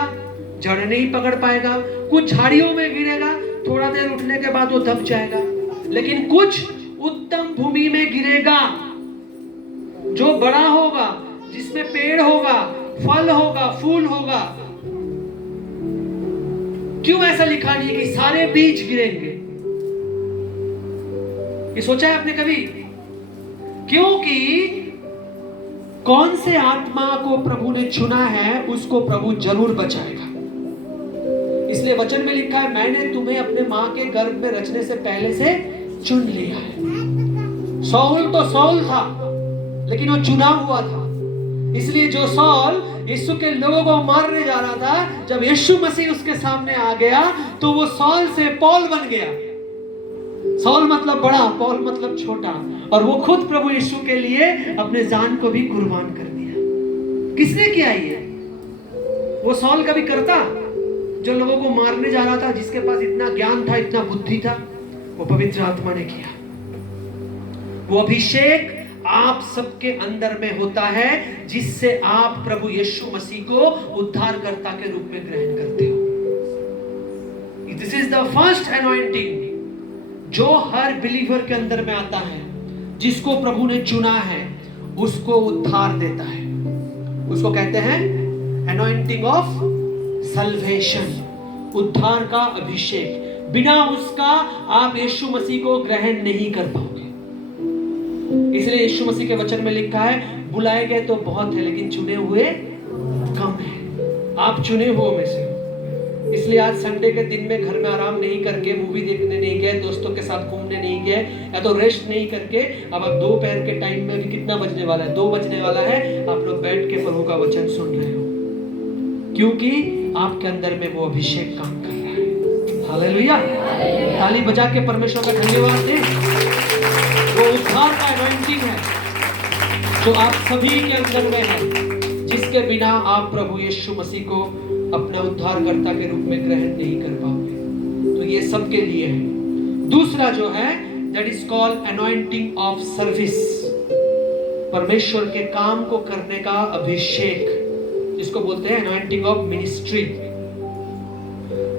जड़ नहीं पकड़ पाएगा, कुछ झाड़ियों में गिरेगा, थोड़ा देर उठने के बाद वो दब जाएगा, लेकिन कुछ उत्तम भूमि में गिरेगा जो बड़ा होगा, जिसमें पेड़ होगा, फल होगा, फूल होगा। क्यों ऐसा लिखा नहीं है कि सारे बीज गिरेंगे? ये सोचा है आपने कभी? क्योंकि कौन से आत्मा को प्रभु ने चुना है उसको प्रभु जरूर बचाएगा। इसलिए वचन में लिखा है, मैंने तुम्हें अपने मां के गर्भ में रचने से पहले से चुन लिया है। सौल तो सौल था, लेकिन वो चुना हुआ था। इसलिए जो सौल यीशु के लोगों को मारने जा रहा था, जब यीशु मसीह उसके सामने आ गया तो वो सौल से पौल बन गया। सौल मतलब बड़ा, पौल मतलब छोटा। और वो खुद प्रभु यीशु के लिए अपने जान को भी कुर्बान कर दिया। किसने किया ये? वो सौल कभी करता जो लोगों को मारने जा रहा था, जिसके पास इतना ज्ञान था, इतना बुद्धि था? वो पवित्र आत्मा ने किया। वो अभिषेक आप सबके अंदर में होता है जिससे आप प्रभु यीशु मसीह को उद्धारकर्ता के रूप में ग्रहण करते हो। This is the first anointing जो हर बिलीवर के अंदर में आता है। जिसको प्रभु ने चुना है उसको उद्धार देता है। उसको कहते हैं अनॉइंटिंग ऑफ सल्वेशन, उद्धार का अभिषेक। बिना उसका आप यीशु मसीह को ग्रहण नहीं कर पाओगे। इसलिए यीशु मसीह के वचन में लिखा है, बुलाए गए तो बहुत है लेकिन चुने हुए कम है। आप चुने हुए में से। इसलिए आज संडे के दिन में घर में आराम नहीं करके, मूवी देखने नहीं गए, दोस्तों के साथ घूमने नहीं गए, या तो रेस्ट नहीं करके, अब आप दोपहर के टाइम में भी कितना बजने वाला है? 2 बजने वाला है, आप लोग बैठ के प्रभु का वचन सुन रहे हो, क्योंकि आपके अंदर में वो अभिषेक काम कर रहा है। हालेलुया! ताली बजा के परमेश्वर का धन्यवाद दें। वो उद्धार का अनॉइंटिंग है जो आप सभी के अंदर में है, जिसके बिना आप प्रभु यीशु मसीह को अपना उद्धारकर्ता के रूप में ग्रहण नहीं कर पाओगे। तो ये सबके लिए है। दूसरा जो है, that is called anointing of service, परमेश्वर के काम को करने का अभिषेक, जिसको बोलते हैं अनॉइंटिंग ऑफ मिनिस्ट्री।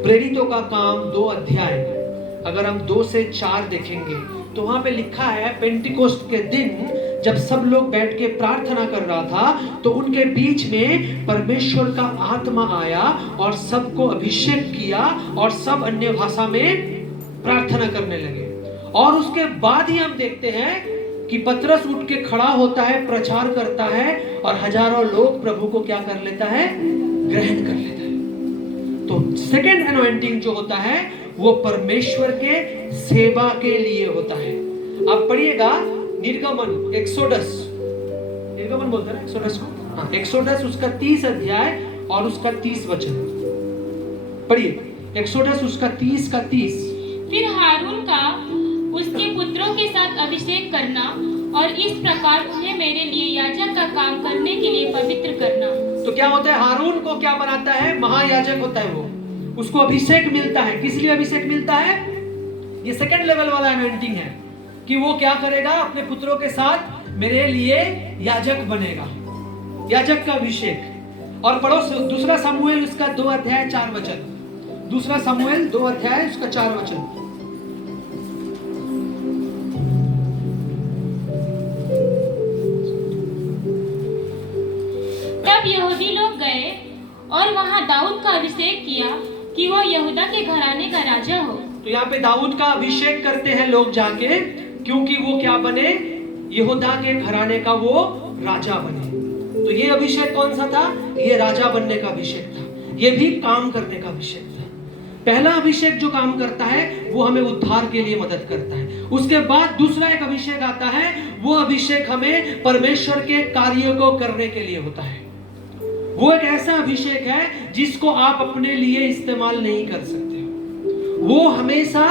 प्रेरितों का काम 2 अध्याय, अगर हम 2 से 4 देखेंगे तो वहां पे लिखा है, पेंटिकोस्ट के दिन जब सब लोग बैठ के प्रार्थना कर रहा था तो उनके बीच में परमेश्वर का आत्मा आया और सबको अभिषेक किया और सब अन्य भाषा में प्रार्थना करने लगे। और उसके बाद ही हम देखते हैं कि पतरस उठ के खड़ा होता है, प्रचार करता है और हजारों लोग प्रभु को क्या कर लेता है? ग्रहण कर लेता है। तो सेकंड अनॉइंटिंग जो होता है वो परमेश्वर के सेवा के लिए होता है। आप पढ़िएगा निर्गमन, निर्गमन बोलते हैं ना एक्सोडस को? हाँ, एक्सोडस उसका 30 अध्याय और उसका 30 वचन पढ़िए। एक्सोडस उसका 30 का 30। फिर हारून का उसके पुत्रों के साथ अभिषेक करना और इस प्रकार उन्हें मेरे लिए याजक का काम करने के लिए पवित्र करना। तो क्या होता है? हारून को क्या बनाता है? महायाजक होता है वो। उसको अभिषेक मिलता है। किस लिए अभिषेक मिलता है? ये सेकंड लेवल वाला अनॉइंटिंग है कि वो क्या करेगा? अपने पुत्रों के साथ मेरे लिए याजक बनेगा, याजक का अभिषेक। और पढ़ो दूसरा शमूएल उसका 2 अध्याय 4 वचन। दूसरा शमूएल 2 अध्याय उसका 4 वचन। तब यहूदी लोग गए और वहां दाऊद का अभिषेक किया कि वो यहूदा के घराने का राजा हो। तो यहाँ पे दाऊद का अभिषेक करते हैं लोग जाके, क्योंकि वो क्या बने? यहूदा के घराने का वो राजा बने। तो ये अभिषेक कौन सा था? ये राजा बनने का अभिषेक था। ये भी काम करने का अभिषेक था। पहला अभिषेक जो काम करता है वो हमें उद्धार के लिए मदद करता है। उसके बाद दूसरा एक अभिषेक आता है, वो अभिषेक हमें परमेश्वर के कार्यों को करने के लिए होता है। वो एक ऐसा अभिषेक है जिसको आप अपने लिए इस्तेमाल नहीं कर सकते हो, वो हमेशा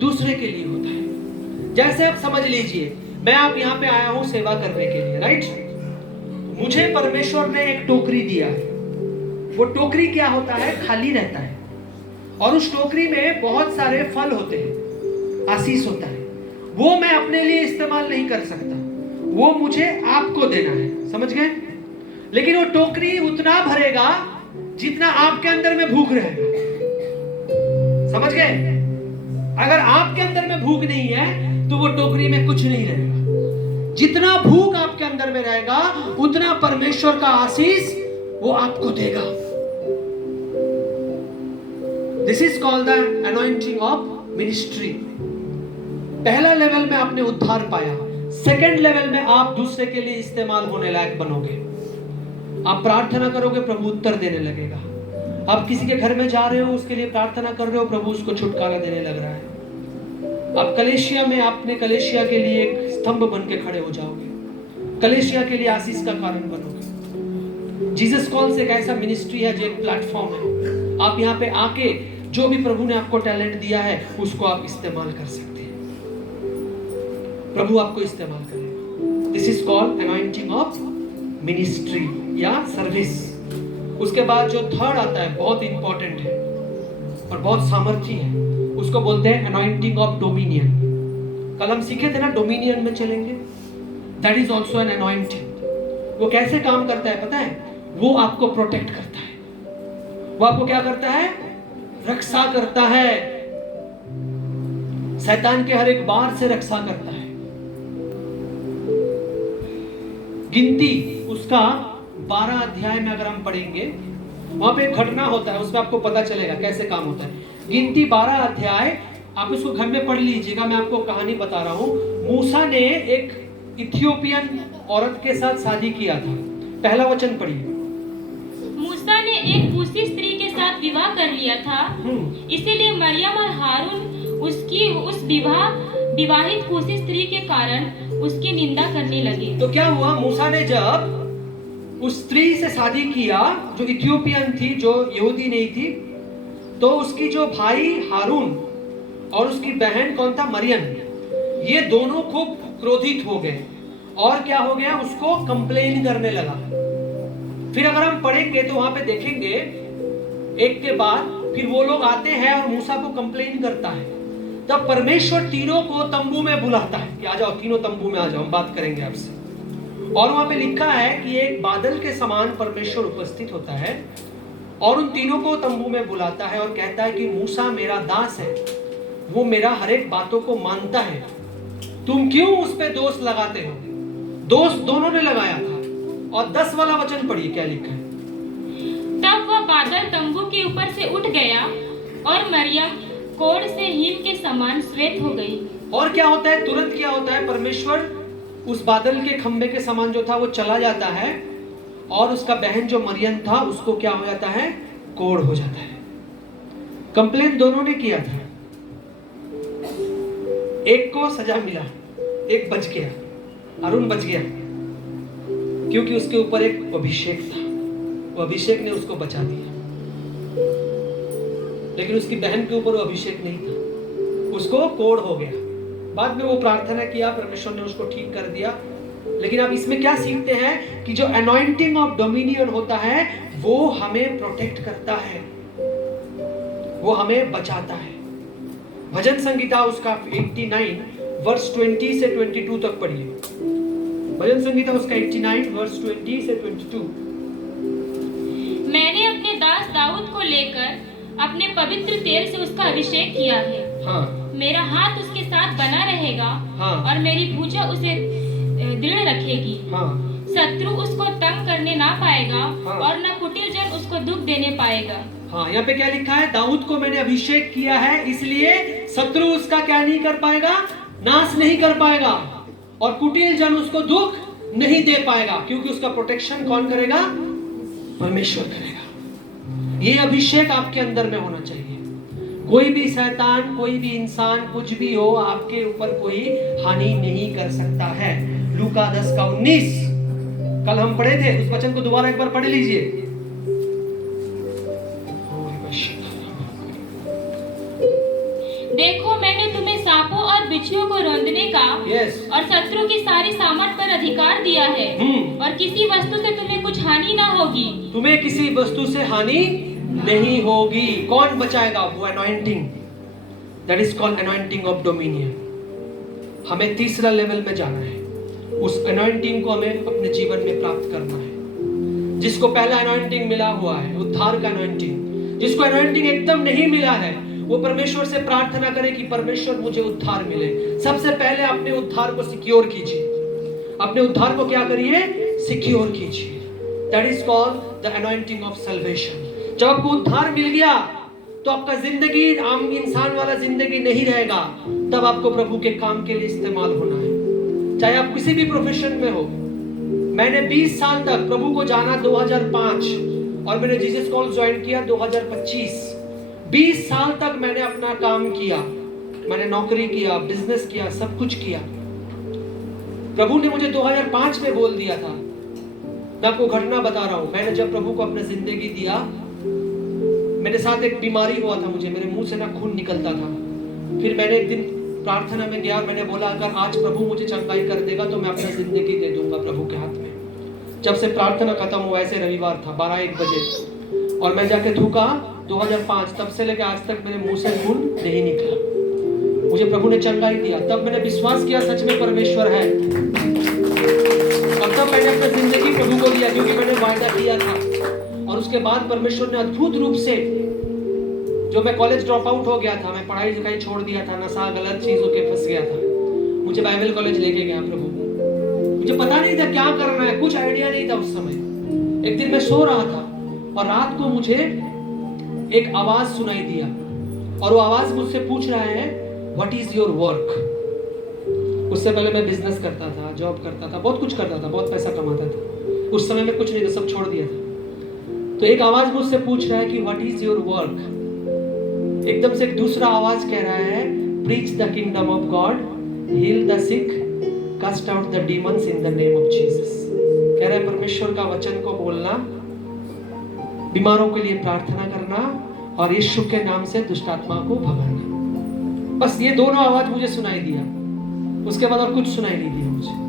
दूसरे के लिए होता है। जैसे आप समझ लीजिए, मैं आप यहाँ पे आया हूं सेवा करने के लिए, राइट? मुझे परमेश्वर ने एक टोकरी दिया है, वो टोकरी क्या होता है, खाली रहता है और उस टोकरी में बहुत सारे फल होते हैं, आशीष होता है। वो मैं अपने लिए इस्तेमाल नहीं कर सकता, वो मुझे आपको देना है, समझ गए? लेकिन वो टोकरी उतना भरेगा जितना आपके अंदर में भूख रहेगा, समझ गए? अगर आपके अंदर में भूख नहीं है तो वो टोकरी में कुछ नहीं रहेगा। जितना भूख आपके अंदर में रहेगा उतना परमेश्वर का आशीष वो आपको देगा। This is called the anointing of ministry. पहला लेवल में आपने उद्धार पाया, सेकंड लेवल में आप दूसरे के लिए इस्तेमाल होने लायक बनोगे। आप प्रार्थना करोगे, प्रभु उत्तर देने लगेगा। आप किसी के घर में जा रहे हो, उसके लिए प्रार्थना कर रहे हो, प्रभु उसको छुटकारा देने लग रहा है। आप कलेशिया में अपने कलेशिया के लिए एक स्तंभ बन के खड़े हो जाओगे, कलेशिया के लिए आशीष का कारण बनोगे। जीसस कॉल्स एक ऐसा मिनिस्ट्री है जो एक प्लेटफॉर्म है। आप यहाँ पे आके जो भी प्रभु ने आपको टैलेंट दिया है उसको आप इस्तेमाल कर सकते हैं, प्रभु आपको इस्तेमाल करेगा। This is called anointing of ministry या सर्विस। उसके बाद जो थर्ड आता है बहुत इंपॉर्टेंट है और बहुत सामर्थ्य है, उसको बोलते हैं अनॉइंटिंग ऑफ डोमिनियन। कल हम सीखे थे ना, डोमिनियन में चलेंगे। That is also an anointing. वो कैसे काम करता है पता है? वो आपको प्रोटेक्ट करता है। वो आपको क्या करता है? रक्षा करता है। शैतान के हर एक बार से रक्षा करता है। गिनती उसका 12 अध्याय में अगर हम पढ़ेंगे, वहां पे एक घटना होता है, उसमें आपको पता चलेगा कैसे काम होता है। गिनती 12 अध्याय, आप इसको घर में पढ़ लीजिएगा। मैं आपको कहानी बता रहा हूं। मूसा ने एक इथियोपियन औरत के साथ शादी किया था। पहला वचन पढ़िए। मूसा ने एक कूशी स्त्री के साथ विवाह कर लिया था, इसीलिए मरियम और हारून उसकी उस विवाहित कूशी स्त्री के कारण उसकी निंदा करने लगे। तो क्या हुआ? मूसा ने जब उस स्त्री से शादी किया जो इथियोपियन थी, जो यहूदी नहीं थी, तो उसकी जो भाई हारून और उसकी बहन कौन था? मरियम। ये दोनों खूब क्रोधित हो गए और क्या हो गया? उसको कंप्लेन करने लगा। फिर अगर हम पढ़ेंगे तो वहां पे देखेंगे एक के बाद फिर वो लोग आते हैं और मूसा को कंप्लेन करता है। तब परमेश्वर तीनों को तंबू में बुलाता है कि आ जाओ, तीनों तंबू में आ जाओ, हम बात करेंगे आपसे। और वहां पे लिखा है कि एक बादल के समान परमेश्वर उपस्थित होता है और उन तीनों को तंबू में बुलाता है और कहता है कि मूसा मेरा दास है, वो मेरा हर एक बातों को मानता है, तुम क्यों उस पे दोष लगाते हो? दोष दोनों ने लगाया था। और 10 वाला वचन पढ़िए क्या लिखा है। तब वह बादल तंबू के ऊपर से उठ गया और मरियम कोढ़ से हिम के समान श्वेत हो गई। और क्या होता है? तुरंत क्या होता है? परमेश्वर उस बादल के खंबे के समान जो था वो चला जाता है और उसका बहन जो मरियम था उसको क्या हो जाता है? कोढ़ हो जाता है। कंप्लेन दोनों ने किया था, एक को सजा मिला, एक बच गया, अरुण बच गया क्योंकि उसके ऊपर एक अभिषेक था। वो अभिषेक ने उसको बचा दिया। लेकिन उसकी बहन के ऊपर वो अभिषेक नहीं था, उसको कोढ़ हो गया। बाद में वो प्रार्थना किया, परमेश्वर ने उसको ठीक कर दिया। लेकिन अब इसमें क्या सीखते हैं कि जो अनॉइंटिंग ऑफ डोमिनियन होता है वो हमें प्रोटेक्ट करता है, वो हमें बचाता है। भजन संगीता उसका 89 वर्स 20 से 22 तक पढ़िए। भजन संगीता उसका 89 वर्स 20 से 22। मैंने अपने दास दाऊद को लेकर अपने पवित्र तेल से उसका अभिषेक किया है। हाँ। मेरा हाथ उसके साथ बना रहेगा। हाँ। और मेरी भुजा उसे दृढ़ रखेगी। हाँ। शत्रु उसको तंग करने ना पाएगा। हाँ। और न कुटिल जन उसको दुख देने पाएगा। हाँ, यहाँ पे क्या लिखा है? दाऊद को मैंने अभिषेक किया है, इसलिए शत्रु उसका क्या नहीं कर पाएगा? नाश नहीं कर पाएगा और कुटिल जन उसको दुख नहीं दे पाएगा, क्योंकि उसका प्रोटेक्शन कौन करेगा? परमेश्वर करेगा। ये अभिषेक आपके अंदर में होना चाहिए। कोई भी शैतान, कोई भी इंसान, कुछ भी हो, आपके ऊपर कोई हानि नहीं कर सकता है। लूका 10 का 19 कल हम पढ़े थे, उस वचन को दोबारा एक बार पढ़ लीजिए। देखो मैंने तुम्हें सांपों और बिच्छुओं को रौंदने का और शत्रु की सारी सामर्थ पर अधिकार दिया है। और किसी वस्तु से तुम्हें कुछ हानि ना होगी। तुम्हें किसी वस्तु से हानि नहीं होगी। कौन बचाएगा? वो anointing, that is called anointing of dominion. हमें तीसरा लेवल में जाना है, उस अनॉइंटिंग को हमें अपने जीवन में प्राप्त करना है। जिसको पहला अनॉइंटिंग मिला हुआ है, उद्धार का अनॉइंटिंग, जिसको अनॉइंटिंग एकदम नहीं मिला है, वो परमेश्वर से प्रार्थना करे कि परमेश्वर मुझे उद्धार मिले। सबसे पहले अपने उद्धार को सिक्योर कीजिए। अपने उद्धार को क्या करिए? सिक्योर कीजिए। That is called the anointing of salvation. जब आपको उद्धार मिल गया तो आपका जिंदगी आम इंसान वाला जिंदगी नहीं रहेगा। तब आपको प्रभु के काम के लिए इस्तेमाल होना है, चाहे आप किसी भी प्रोफेशन में हो। मैंने 20 साल तक प्रभु को जाना 2005 और मैंने जीसस कॉल ज्वाइन किया 2025। 20 साल तक मैंने अपना काम किया, मैंने नौकरी किया, बिजनेस किया, सब कुछ किया। प्रभु ने मुझे 2005 में बोल दिया था। मैं आपको घटना बता रहा हूं, मैंने जब प्रभु को अपना जिंदगी दिया, मेरे साथ एक बीमारी हुआ था, मुझे मेरे मुंह से ना खून निकलता था। फिर मैंने एक दिन प्रार्थना में गया और मैंने बोला अगर आज प्रभु मुझे चंगाई कर देगा तो मैं अपना जिंदगी दे दूंगा प्रभु के हाथ में। जब से प्रार्थना खत्म हुआ, ऐसे रविवार था 12-1 बजे, और मैं जाके थूका 2005, तब से लेकर आज तक मेरे मुंह से खून नहीं निकला। मुझे प्रभु ने चंगाई दिया, तब मैंने विश्वास किया सच में परमेश्वर है। और तब मैंने अपनी जिंदगी प्रभु को दिया, क्योंकि मैंने वायदा किया था। और उसके बाद परमेश्वर ने अद्भुत रूप से, जो मैं कॉलेज ड्रॉप आउट हो गया था, मैं पढ़ाई लिखाई छोड़ दिया था, नशा गलत चीजों के फंस गया था, मुझे बाइबल कॉलेज लेके गया प्रभु। मुझे पता नहीं था क्या करना है, कुछ आइडिया नहीं था उस समय। एक दिन मैं सो रहा था और रात को मुझे एक आवाज सुनाई दिया, और वो आवाज मुझसे पूछ रहा है व्हाट इज योर वर्क। उससे पहले मैं बिजनेस करता था, जॉब करता था, बहुत कुछ करता था, बहुत पैसा कमाता था। उस समय में कुछ नहीं था, सब छोड़ दिया था। तो एक आवाज मुझसे पूछ रहा है कि व्हाट इज योर वर्क। एकदम से एक दूसरा आवाज कह रहा है preach the kingdom of God, heal the sick, cast out the demons in the name of Jesus. कह रहा है परमेश्वर का वचन को बोलना, बीमारों के लिए प्रार्थना करना और यीशु के नाम से दुष्ट आत्मा को भगाना। बस ये दोनों आवाज मुझे सुनाई दिया, उसके बाद और कुछ सुनाई नहीं दिया मुझे।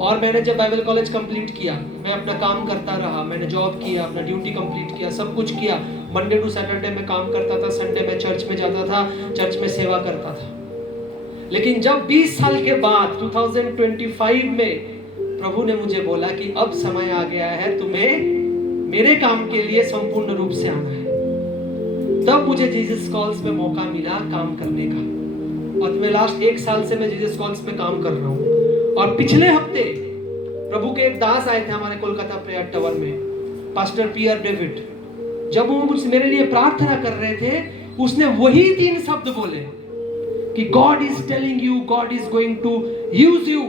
और मैंने जब बाइबल कॉलेज कंप्लीट किया, मैं अपना काम करता रहा, मैंने जॉब किया, अपना ड्यूटी कंप्लीट किया, सब कुछ किया। मंडे टू सैटरडे में काम करता था, संडे में चर्च में जाता था, चर्च में सेवा करता था। लेकिन जब 20 साल के बाद 2025 में प्रभु ने मुझे बोला कि अब समय आ गया है तुम्हें मेरे काम के लिए संपूर्ण रूप से आना है, तब मुझे जीसस कॉल्स में मौका मिला काम करने का। और मैं लास्ट 1 साल से मैं जीसस कॉल्स में काम कर रहा हूँ। और पिछले हफ्ते प्रभु के एक दास आए थे हमारे कोलकाता प्रेयर टावर में, पास्टर पियर डेविड। जब वो मुझसे मेरे लिए प्रार्थना कर रहे थे, उसने वही 3 शब्द बोले कि God is telling you, God is going to use you.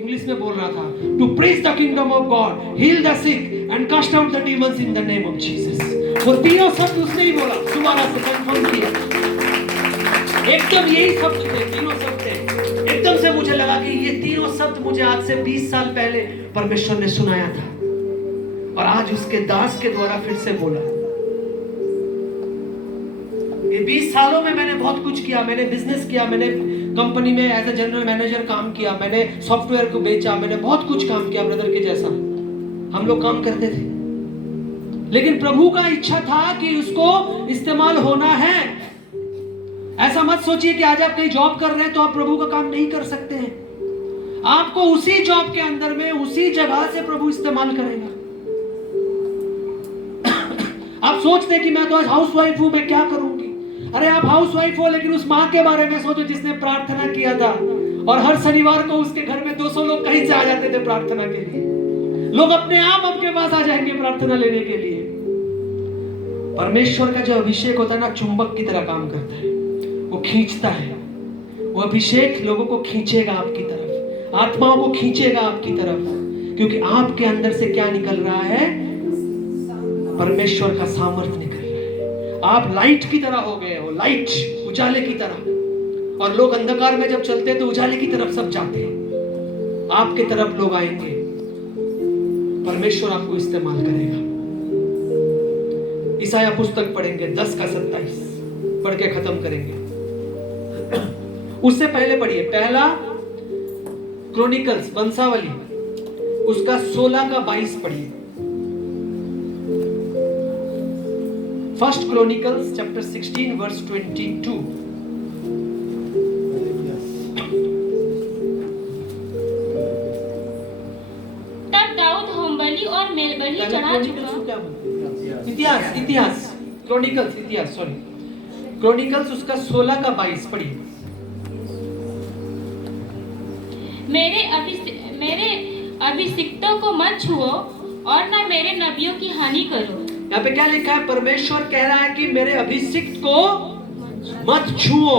English में बोल रहा था, to preach the kingdom of God, heal the sick and cast out the demons in the name of Jesus. वो तीनों शब्द उसने ही बोला, दोबारा से कंफर्म किया। एकदम यही शब्द थे, तीनों शब्द थे। एकदम से मुझे लगा कि ये तीनों शब्द मुझे आज से 20 साल पहले परमेश्वर ने सुनाया था, और आज उसके दास के द्वारा फिर से बोला। ये 20 सालों में मैंने बहुत कुछ किया। मैंने बिजनेस किया, मैंने कंपनी में एज ए जनरल मैनेजर काम किया, मैंने सॉफ्टवेयर को बेचा, मैंने बहुत कुछ काम किया ब्रदर के जैसा। हम लोग काम करते थे, लेकिन प्रभु का इच्छा था कि उसको इस्तेमाल होना है। ऐसा मत सोचिए कि आज आप कहीं जॉब कर रहे हैं तो आप प्रभु का काम नहीं कर सकते हैं। आपको उसी जॉब के अंदर में, उसी जगह से प्रभु इस्तेमाल करेगा। आप सोचते हैं कि मैं तो आज हाउसवाइफ हूं, मैं क्या करूंगी। अरे आप हाउसवाइफ हो, लेकिन उस माँ के बारे में सोचो जिसने प्रार्थना किया था, और हर शनिवार को उसके घर में 200 लोग कहीं से आ जाते थे प्रार्थना के लिए। लोग अपने आप आपके पास आ जाएंगे प्रार्थना लेने के लिए। परमेश्वर का जो अभिषेक होता है ना, चुंबक की तरह काम करता है, वो खींचता है। वो अभिषेक लोगों को खींचेगा आपकी तरफ, आत्माओं को खींचेगा आपकी तरफ, क्योंकि आपके अंदर से क्या निकल रहा है? परमेश्वर का सामर्थ्य निकल रहा है। आप लाइट की तरह हो गए हो, लाइट, उजाले की तरह। और लोग अंधकार में जब चलते हैं तो उजाले की तरफ सब जाते हैं, आपके तरफ लोग आएंगे। परमेश्वर आपको इस्तेमाल करेगा। ईसाया पुस्तक पढ़ेंगे 10:27, पढ़ के खत्म करेंगे। उससे पहले पढ़िए पहला क्रॉनिकल्स, वंशावली, उसका 16 का 22 पढ़िए। First Chronicles chapter 16 verse 22। तब दाऊद होमबलि और मेलबलि चढ़ा चुका। इतिहास क्रॉनिकल्स, इतिहास सॉरी, क्रॉनिकल्स उसका 16 का 22 पढ़िए। मेरे अभिषिक्तों को मत छुओ और न मेरे नबियों की हानि करो। यहाँ पे क्या लिखा है? परमेश्वर कह रहा है कि मेरे अभिषिक्त को मत छुओ।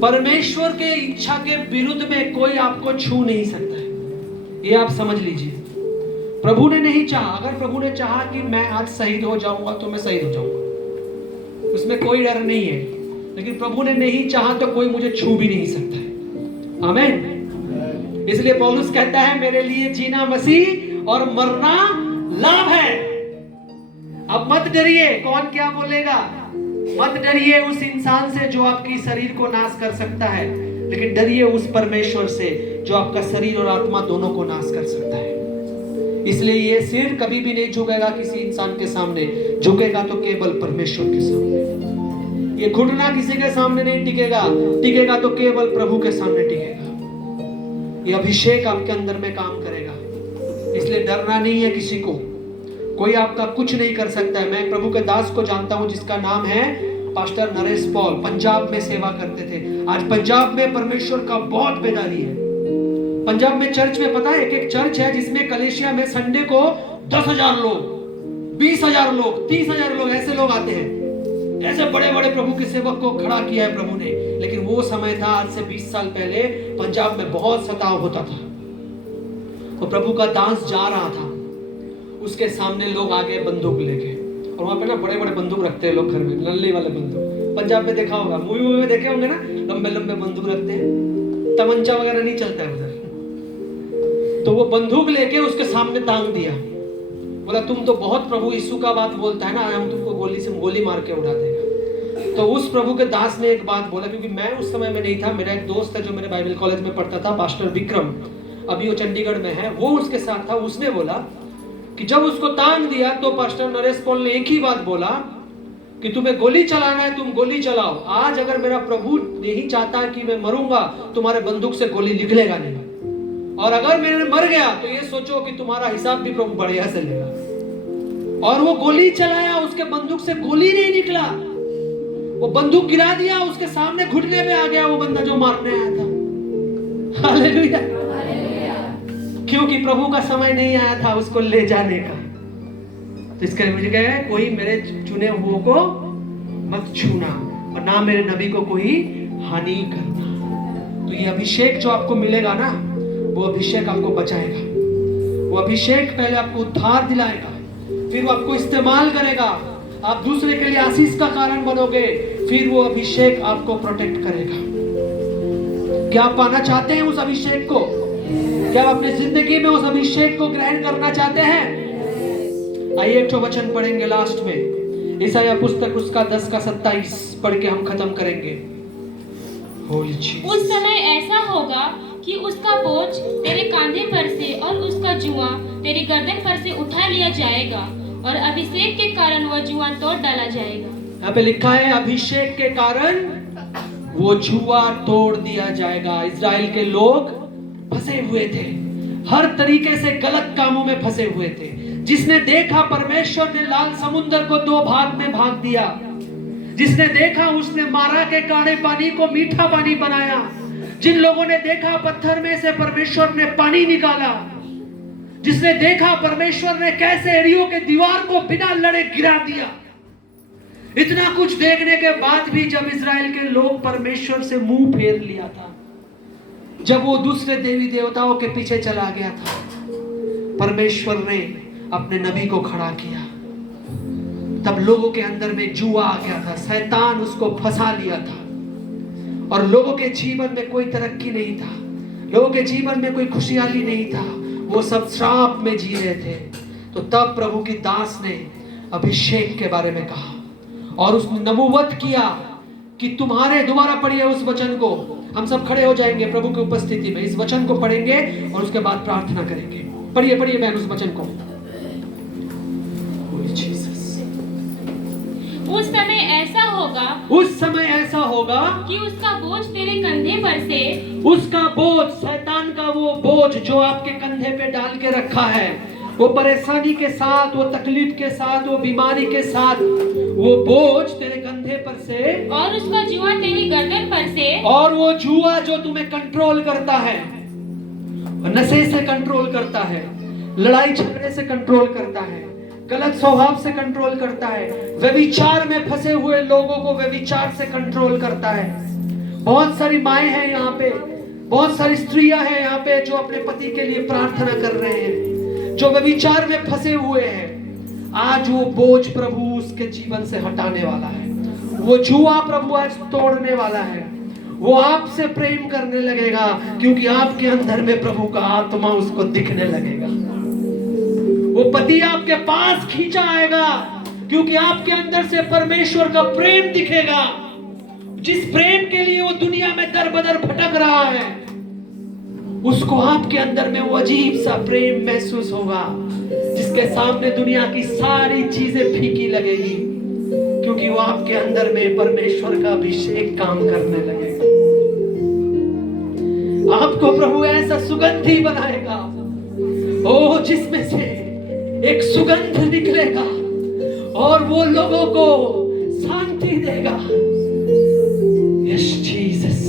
परमेश्वर के इच्छा के विरुद्ध में कोई आपको छू नहीं सकता है, ये आप समझ लीजिए। प्रभु ने नहीं चाहा, अगर प्रभु ने चाहा कि मैं आज शहीद हो जाऊंगा तो मैं शहीद हो जाऊंगा, उसमें कोई डर नहीं है। लेकिन प्रभु ने नहीं चाहा तो कोई मुझे छू भी नहीं सकता है। आमीन। इसलिए पौलुस कहता है मेरे लिए जीना मसीह और मरना लाभ है। अब मत डरिए, कौन क्या बोलेगा, मत डरिए उस इंसान से जो आपकी शरीर को नाश कर सकता है, लेकिन डरिए उस परमेश्वर से जो आपका शरीर और आत्मा दोनों को नाश कर सकता है। इसलिए ये सिर कभी भी नहीं झुकेगा किसी इंसान के सामने, झुकेगा तो केवल परमेश्वर के सामने। ये घुटना किसी के सामने नहीं टिकेगा, टिकेगा तो केवल प्रभु के सामने टिकेगा। ये अभिषेक आपके अंदर में काम करेगा, इसलिए डरना नहीं है किसी को, कोई आपका कुछ नहीं कर सकता है। मैं प्रभु के दास को जानता हूं जिसका नाम है पास्टर नरेश पॉल, पंजाब में सेवा करते थे। आज पंजाब में परमेश्वर का बहुत बेदारी है। पंजाब में चर्च में पता है, एक चर्च है जिसमें कलेशिया में संडे को 10,000 लोग, 20,000 लोग, 30,000 लोग, ऐसे लोग आते हैं। ऐसे बड़े बड़े प्रभु के सेवक को खड़ा किया है प्रभु ने। लेकिन वो समय था आज से 20 साल पहले, पंजाब में बहुत सताव होता था। तो प्रभु का दास जा रहा था, उसके सामने लोग आगे बंदूक लेके, और वहां पे ना बड़े बड़े बंदूक रखते हैं लोग घर में, नल्ले वाले बंदूक। पंजाब में देखा होगा, मूवी में देखे होंगे ना, लंबे लंबे बंदूक रखते हैं, तमंचा वगैरह नहीं चलता है उधर। तो वो बंदूक लेके उसके सामने टांग दिया, बोला तुम तो बहुत प्रभु यीशु का बात बोलता है ना, हम तुमको गोली मार के उड़ा देगा। तो उस प्रभु के दास ने एक बात बोला, क्योंकि मैं उस समय में नहीं था, मेरा एक दोस्त है जो मेरे बाइबल कॉलेज में पढ़ता था, पास्टर विक्रम, अभी वो चंडीगढ़ में है, वो उसके साथ था। उसने बोला कि जब उसको टांग दिया तो पास्टर नरेश पॉल ने एक ही बात बोला कि तुम्हें गोली चलाना है तुम गोली चलाओ, आज अगर मेरा प्रभु नहीं चाहता कि मैं मरूंगा, तुम्हारे बंदूक से गोली निकलेगा नहीं, और अगर मैंने मर गया तो ये सोचो कि तुम्हारा हिसाब भी प्रभु बढ़िया से लेगा। और वो गोली चलाया, उसके बंदूक से गोली नहीं निकला, वो बंदूक गिरा दिया, उसके सामने घुटने पे आ गया वो बंदा जो मारने आया था। हालेलुया। क्योंकि प्रभु का समय नहीं आया था उसको ले जाने का। तो इसके लिए मुझे कहा कोई मेरे चुने हुओं को मत छूना और ना मेरे नबी को कोई हानि करना। तो ये अभिषेक जो आपको मिलेगा ना, वो अभिषेक आपको बचाएगा, वो अभिषेक पहले आपको उद्धार दिलाएगा, फिर वो आपको इस्तेमाल करेगा, आप दूसरे के लिए आशीष का कारण बनोगे, फिर वो अभिषेक आपको प्रोटेक्ट करेगा। क्या आप पाना चाहते हैं उस अभिषेक को? क्या आप अपनी जिंदगी में उस अभिषेक को ग्रहण करना चाहते हैं? आइए एक वचन पढ़ेंगे लास्ट में, ईसाया पुस्तक उसका 10 का 27 पढ़ के हम खत्म करेंगे। उस समय ऐसा होगा कि उसका बोझ तेरे कांधे पर से और उसका जुआ तेरी गर्दन पर से उठा लिया जाएगा और अभिषेक के कारण वह जुआ तोड़ डाला जाएगा। यहाँ पे लिखा है अभिषेक के कारण वो जुआ तोड़ दिया जाएगा। इजराइल के लोग फंसे हुए थे, हर तरीके से गलत कामों में फंसे हुए थे। जिसने देखा परमेश्वर ने लाल समुद्र को 2 भाग में भाग दिया, जिसने देखा उसने मारा के काढ़े पानी को मीठा पानी बनाया, जिन लोगों ने देखा पत्थर में से परमेश्वर ने पानी निकाला, जिसने देखा परमेश्वर ने कैसे एरियो के दीवार को बिना लड़े गिरा दिया, इतना कुछ देखने के बाद भी जब इजराइल के लोग परमेश्वर से मुंह फेर लिया था, जब वो दूसरे देवी देवताओं के पीछे चला गया था, परमेश्वर ने अपने नबी को खड़ा किया। तब लोगों के अंदर में जुआ आ गया था, शैतान उसको फंसा लिया था और लोगों के जीवन में कोई तरक्की नहीं था, लोगों के जीवन में कोई खुशहाली नहीं था, वो सब श्राप में जी रहे थे। तो तब प्रभु की दास ने अभिषेक के बारे में कहा और उसने नबूवत किया कि तुम्हारे, दोबारा पढ़िए उस वचन को, हम सब खड़े हो जाएंगे प्रभु की उपस्थिति में, इस वचन को पढ़ेंगे और उसके बाद प्रार्थना करेंगे। पढ़िए पढ़िए बहन उस वचन को। उस समय ऐसा होगा उस समय ऐसा होगा कि उसका बोझ तेरे कंधे पर से, उसका बोझ, शैतान का वो बोझ जो आपके कंधे पे डाल के रखा है, वो परेशानी के साथ, वो तकलीफ के साथ, वो बीमारी के साथ, वो बोझ तेरे कंधे पर से, और उसका जुआ तेरी गर्दन पर से, और वो जुआ जो तुम्हें कंट्रोल करता है, नशे से कंट्रोल करता है, लड़ाई झगड़े से कंट्रोल करता है, गलत स्वभाव से कंट्रोल करता है, व्यभिचार में फंसे हुए लोगों को व्यभिचार से कंट्रोल करता है। बहुत सारी माएं हैं यहाँ पे, बहुत सारी स्त्रियां हैं यहाँ पे जो अपने पति के लिए प्रार्थना कर रहे हैं, जो व्यभिचार में फंसे हुए हैं। आज वो बोझ प्रभु उसके जीवन से हटाने वाला है, वो जुआ प्रभु आज तोड़ने वाला है। वो आपसे प्रेम करने लगेगा क्योंकि आपके अंदर में प्रभु का आत्मा उसको दिखने लगेगा। वो पति आपके पास खींचा आएगा क्योंकि आपके अंदर से परमेश्वर का प्रेम दिखेगा। जिस प्रेम के लिए वो दुनिया में दर बदर भटक रहा है, उसको आपके अंदर में वो अजीब सा प्रेम महसूस होगा जिसके सामने दुनिया की सारी चीजें फीकी लगेगी, क्योंकि वो आपके अंदर में परमेश्वर का अभिषेक काम करने लगेगा। आपको प्रभु ऐसा सुगंधी बनाएगा, ओ जिसमें से एक सुगंध निकलेगा और वो लोगों को शांति देगा। Yes Jesus.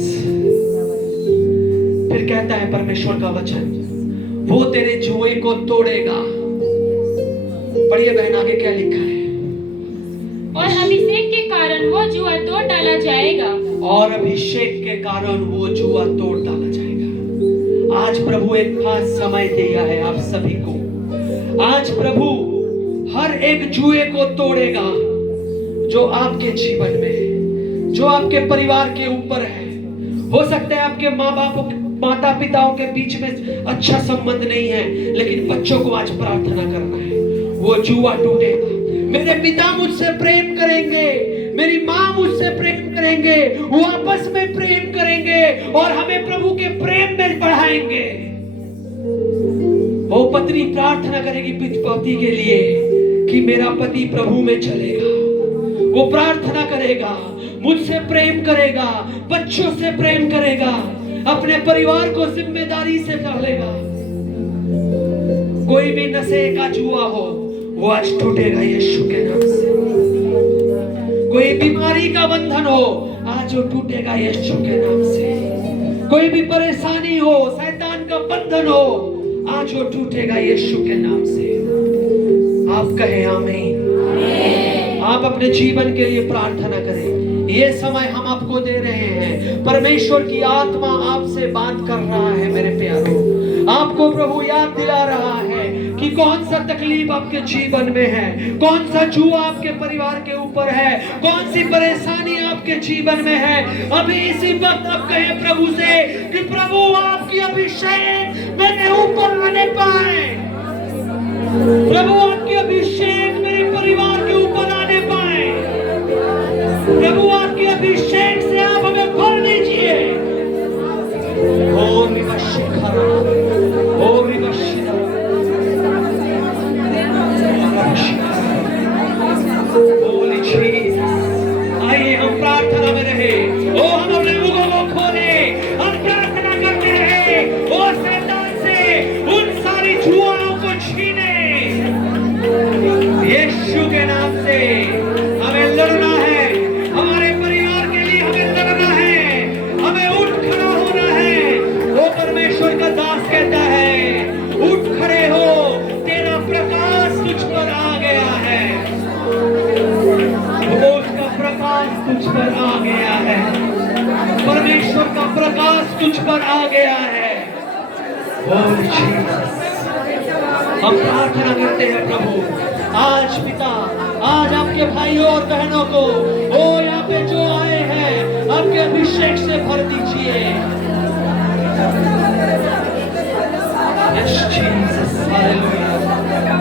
फिर कहता है परमेश्वर का वचन, वो तेरे जुए को तोड़ेगा। पढ़िए बहन, आगे क्या लिखा है? और अभिषेक के कारण वो जुआ तोड़ डाला जाएगा। और अभिषेक के कारण वो जुआ तोड़ डाला जाएगा। आज प्रभु एक खास समय दिया है आप सभी को। आज प्रभु हर एक जुए को तोड़ेगा जो आपके जीवन में है, जो आपके परिवार के ऊपर है। हो सकता है आपके माँ बाप, माता पिताओं के बीच में अच्छा संबंध नहीं है, लेकिन बच्चों को आज प्रार्थना करना है, वो जुआ टूटेगा। मेरे पिता मुझसे प्रेम करेंगे, मेरी माँ मुझसे प्रेम करेंगे, वो आपस में प्रेम करेंगे और हमें प्रभु के प्रेम में बढ़ाएंगे। वो पत्नी प्रार्थना करेगी पति के लिए कि मेरा पति प्रभु में चलेगा। वो प्रार्थना करेगा, मुझसे प्रेम करेगा, बच्चों से प्रेम करेगा, अपने परिवार को जिम्मेदारी से डालेगा। कोई भी नशे का जुआ हो वो आज टूटेगा यीशु के नाम से। कोई बीमारी का बंधन हो आज वो टूटेगा यीशु के नाम से। कोई भी परेशानी हो, शैतान का बंधन हो, आज वो टूटेगा यीशु के नाम से। आप कहें आमीन। आप अपने जीवन के लिए प्रार्थना करें। ये समय हम आपको दे रहे हैं। परमेश्वर की आत्मा आपसे बात कर रहा है मेरे प्यारों। आपको प्रभु याद दिला रहा है कि कौन सा तकलीफ आपके जीवन में है, कौन सा जुआ आपके परिवार के ऊपर है, कौन सी परेशानी आपके जीवन में है। अभी इसी वक्त आप कहें प्रभु से कि प्रभु आपकी अभिषेक मेरे ऊपर आने पाए। प्रभु आपकी अभिषेक मेरे परिवार के ऊपर आने पाए। प्रभु आपके अभिषेक से आप हमें भर दीजिए। ओम आइए हम प्रार्थना में रहे। ओ हम अपने मुखों को खोले, हम प्रार्थना करते रहे। ओ शैतान से उन सारी जुआओं को छीने यीशु के नाम से। हमें लड़ना है, हमारे परिवार के लिए हमें लड़ना है, हमें उठ खड़ा होना है। वो परमेश्वर का दास कहता है, उठ खड़े हो, तेरा प्रकाश तुझ पर आ गया है। वो उसका प्रकाश तुझ पर आ गया है। परमेश्वर का प्रकाश तुझ पर आ गया है। हम प्रार्थना करते हैं प्रभु, आज पिता, आज आपके भाइयों और बहनों को, ओ यहाँ पे जो आए हैं, आपके अभिषेक से भर दीजिए। Yes, Jesus, hallelujah.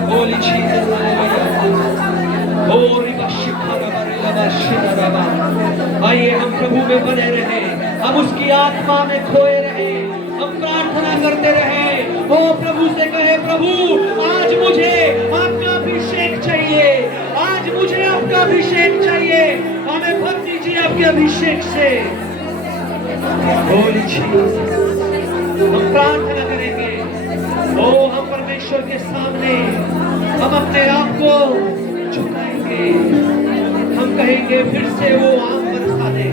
Holy Jesus, hallelujah. आइए हम प्रभु में बने रहे, हम उसकी आत्मा में खोए रहे, हम प्रार्थना करते रहे। ओ प्रभु से कहे, प्रभु आज मुझे आपका अभिषेक चाहिए, आज मुझे आपका अभिषेक चाहिए, हमें भर दीजिए आपके अभिषेक से। होली जीसस, हम प्रार्थना करेंगे। ओ हम परमेश्वर के सामने हम अपने आप को झुकाएंगे, हम कहेंगे फिर से वो आम बरसा दे।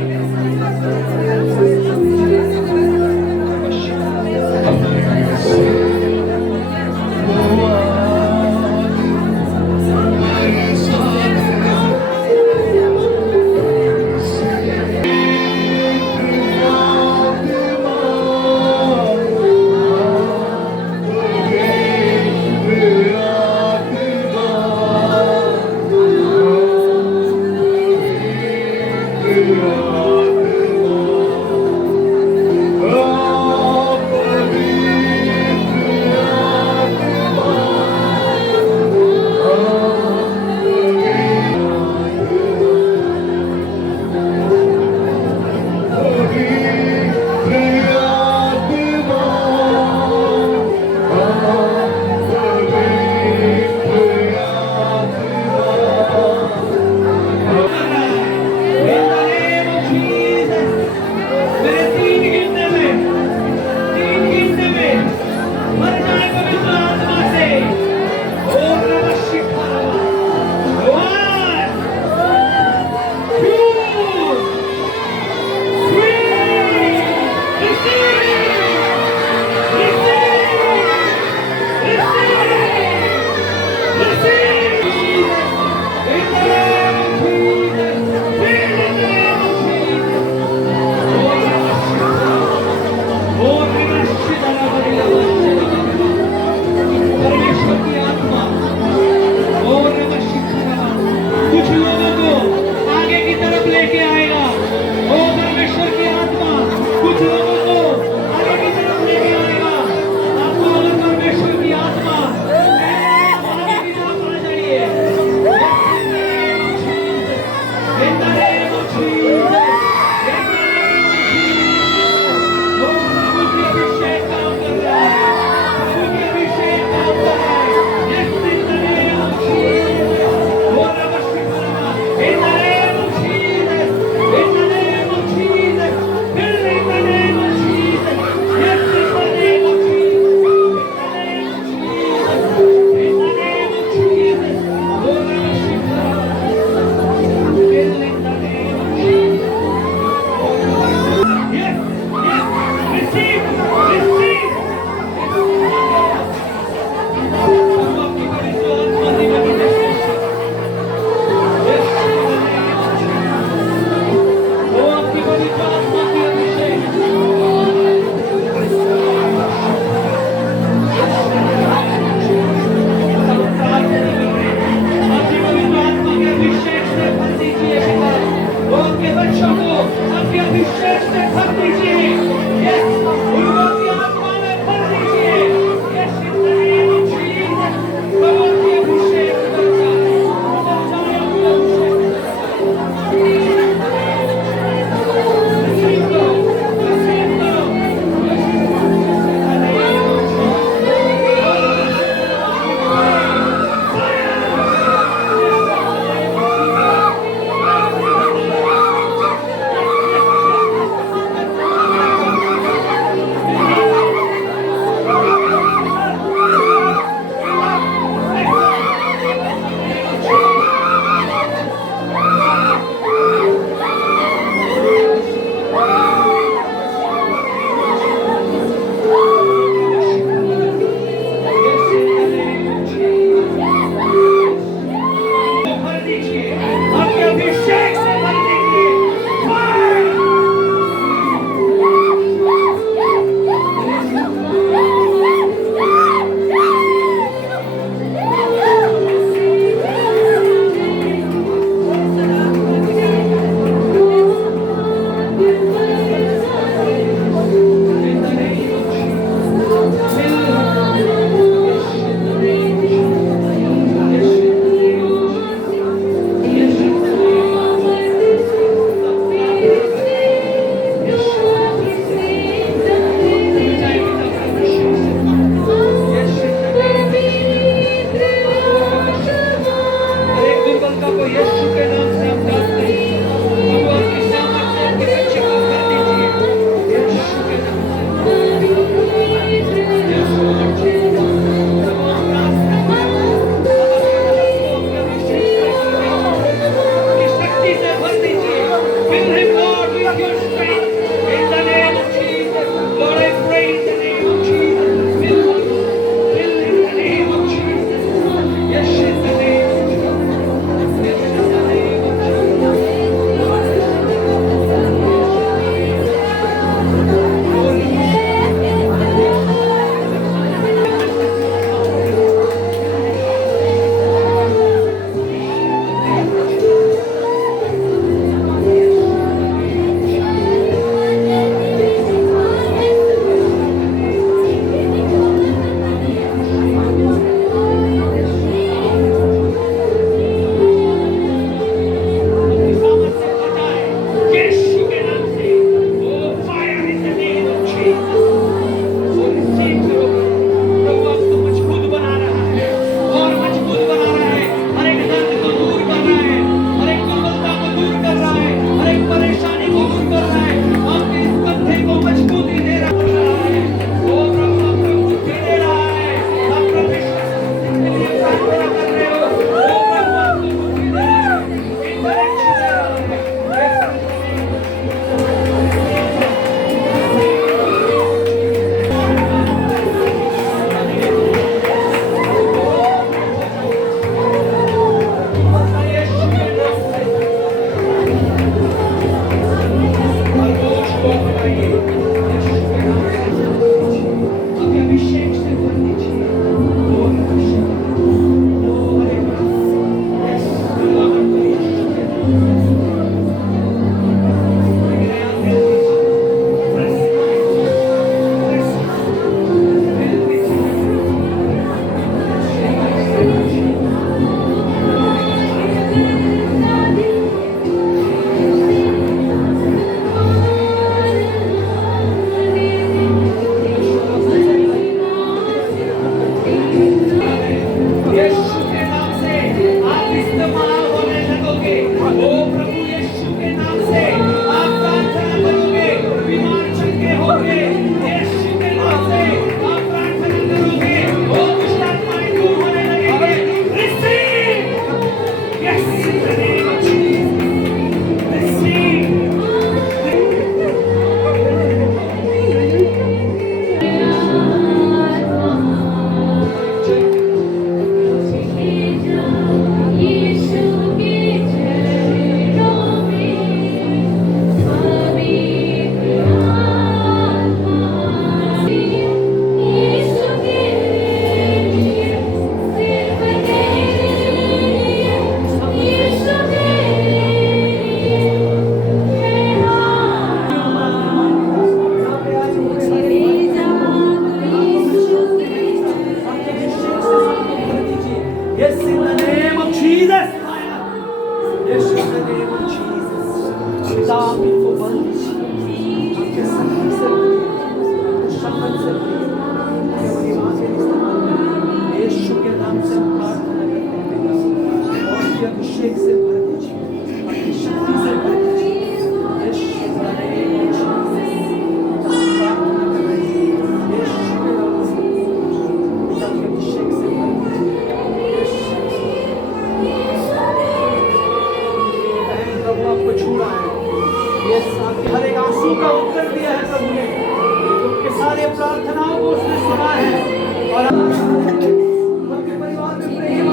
और आपके परिवार में प्रेम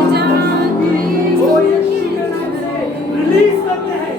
ओ यीशु के नाम से रिलीज करते हैं।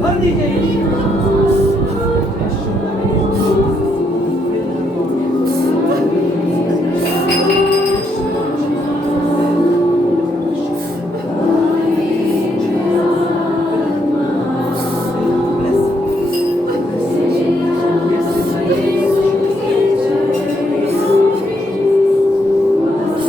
भर दीजिए।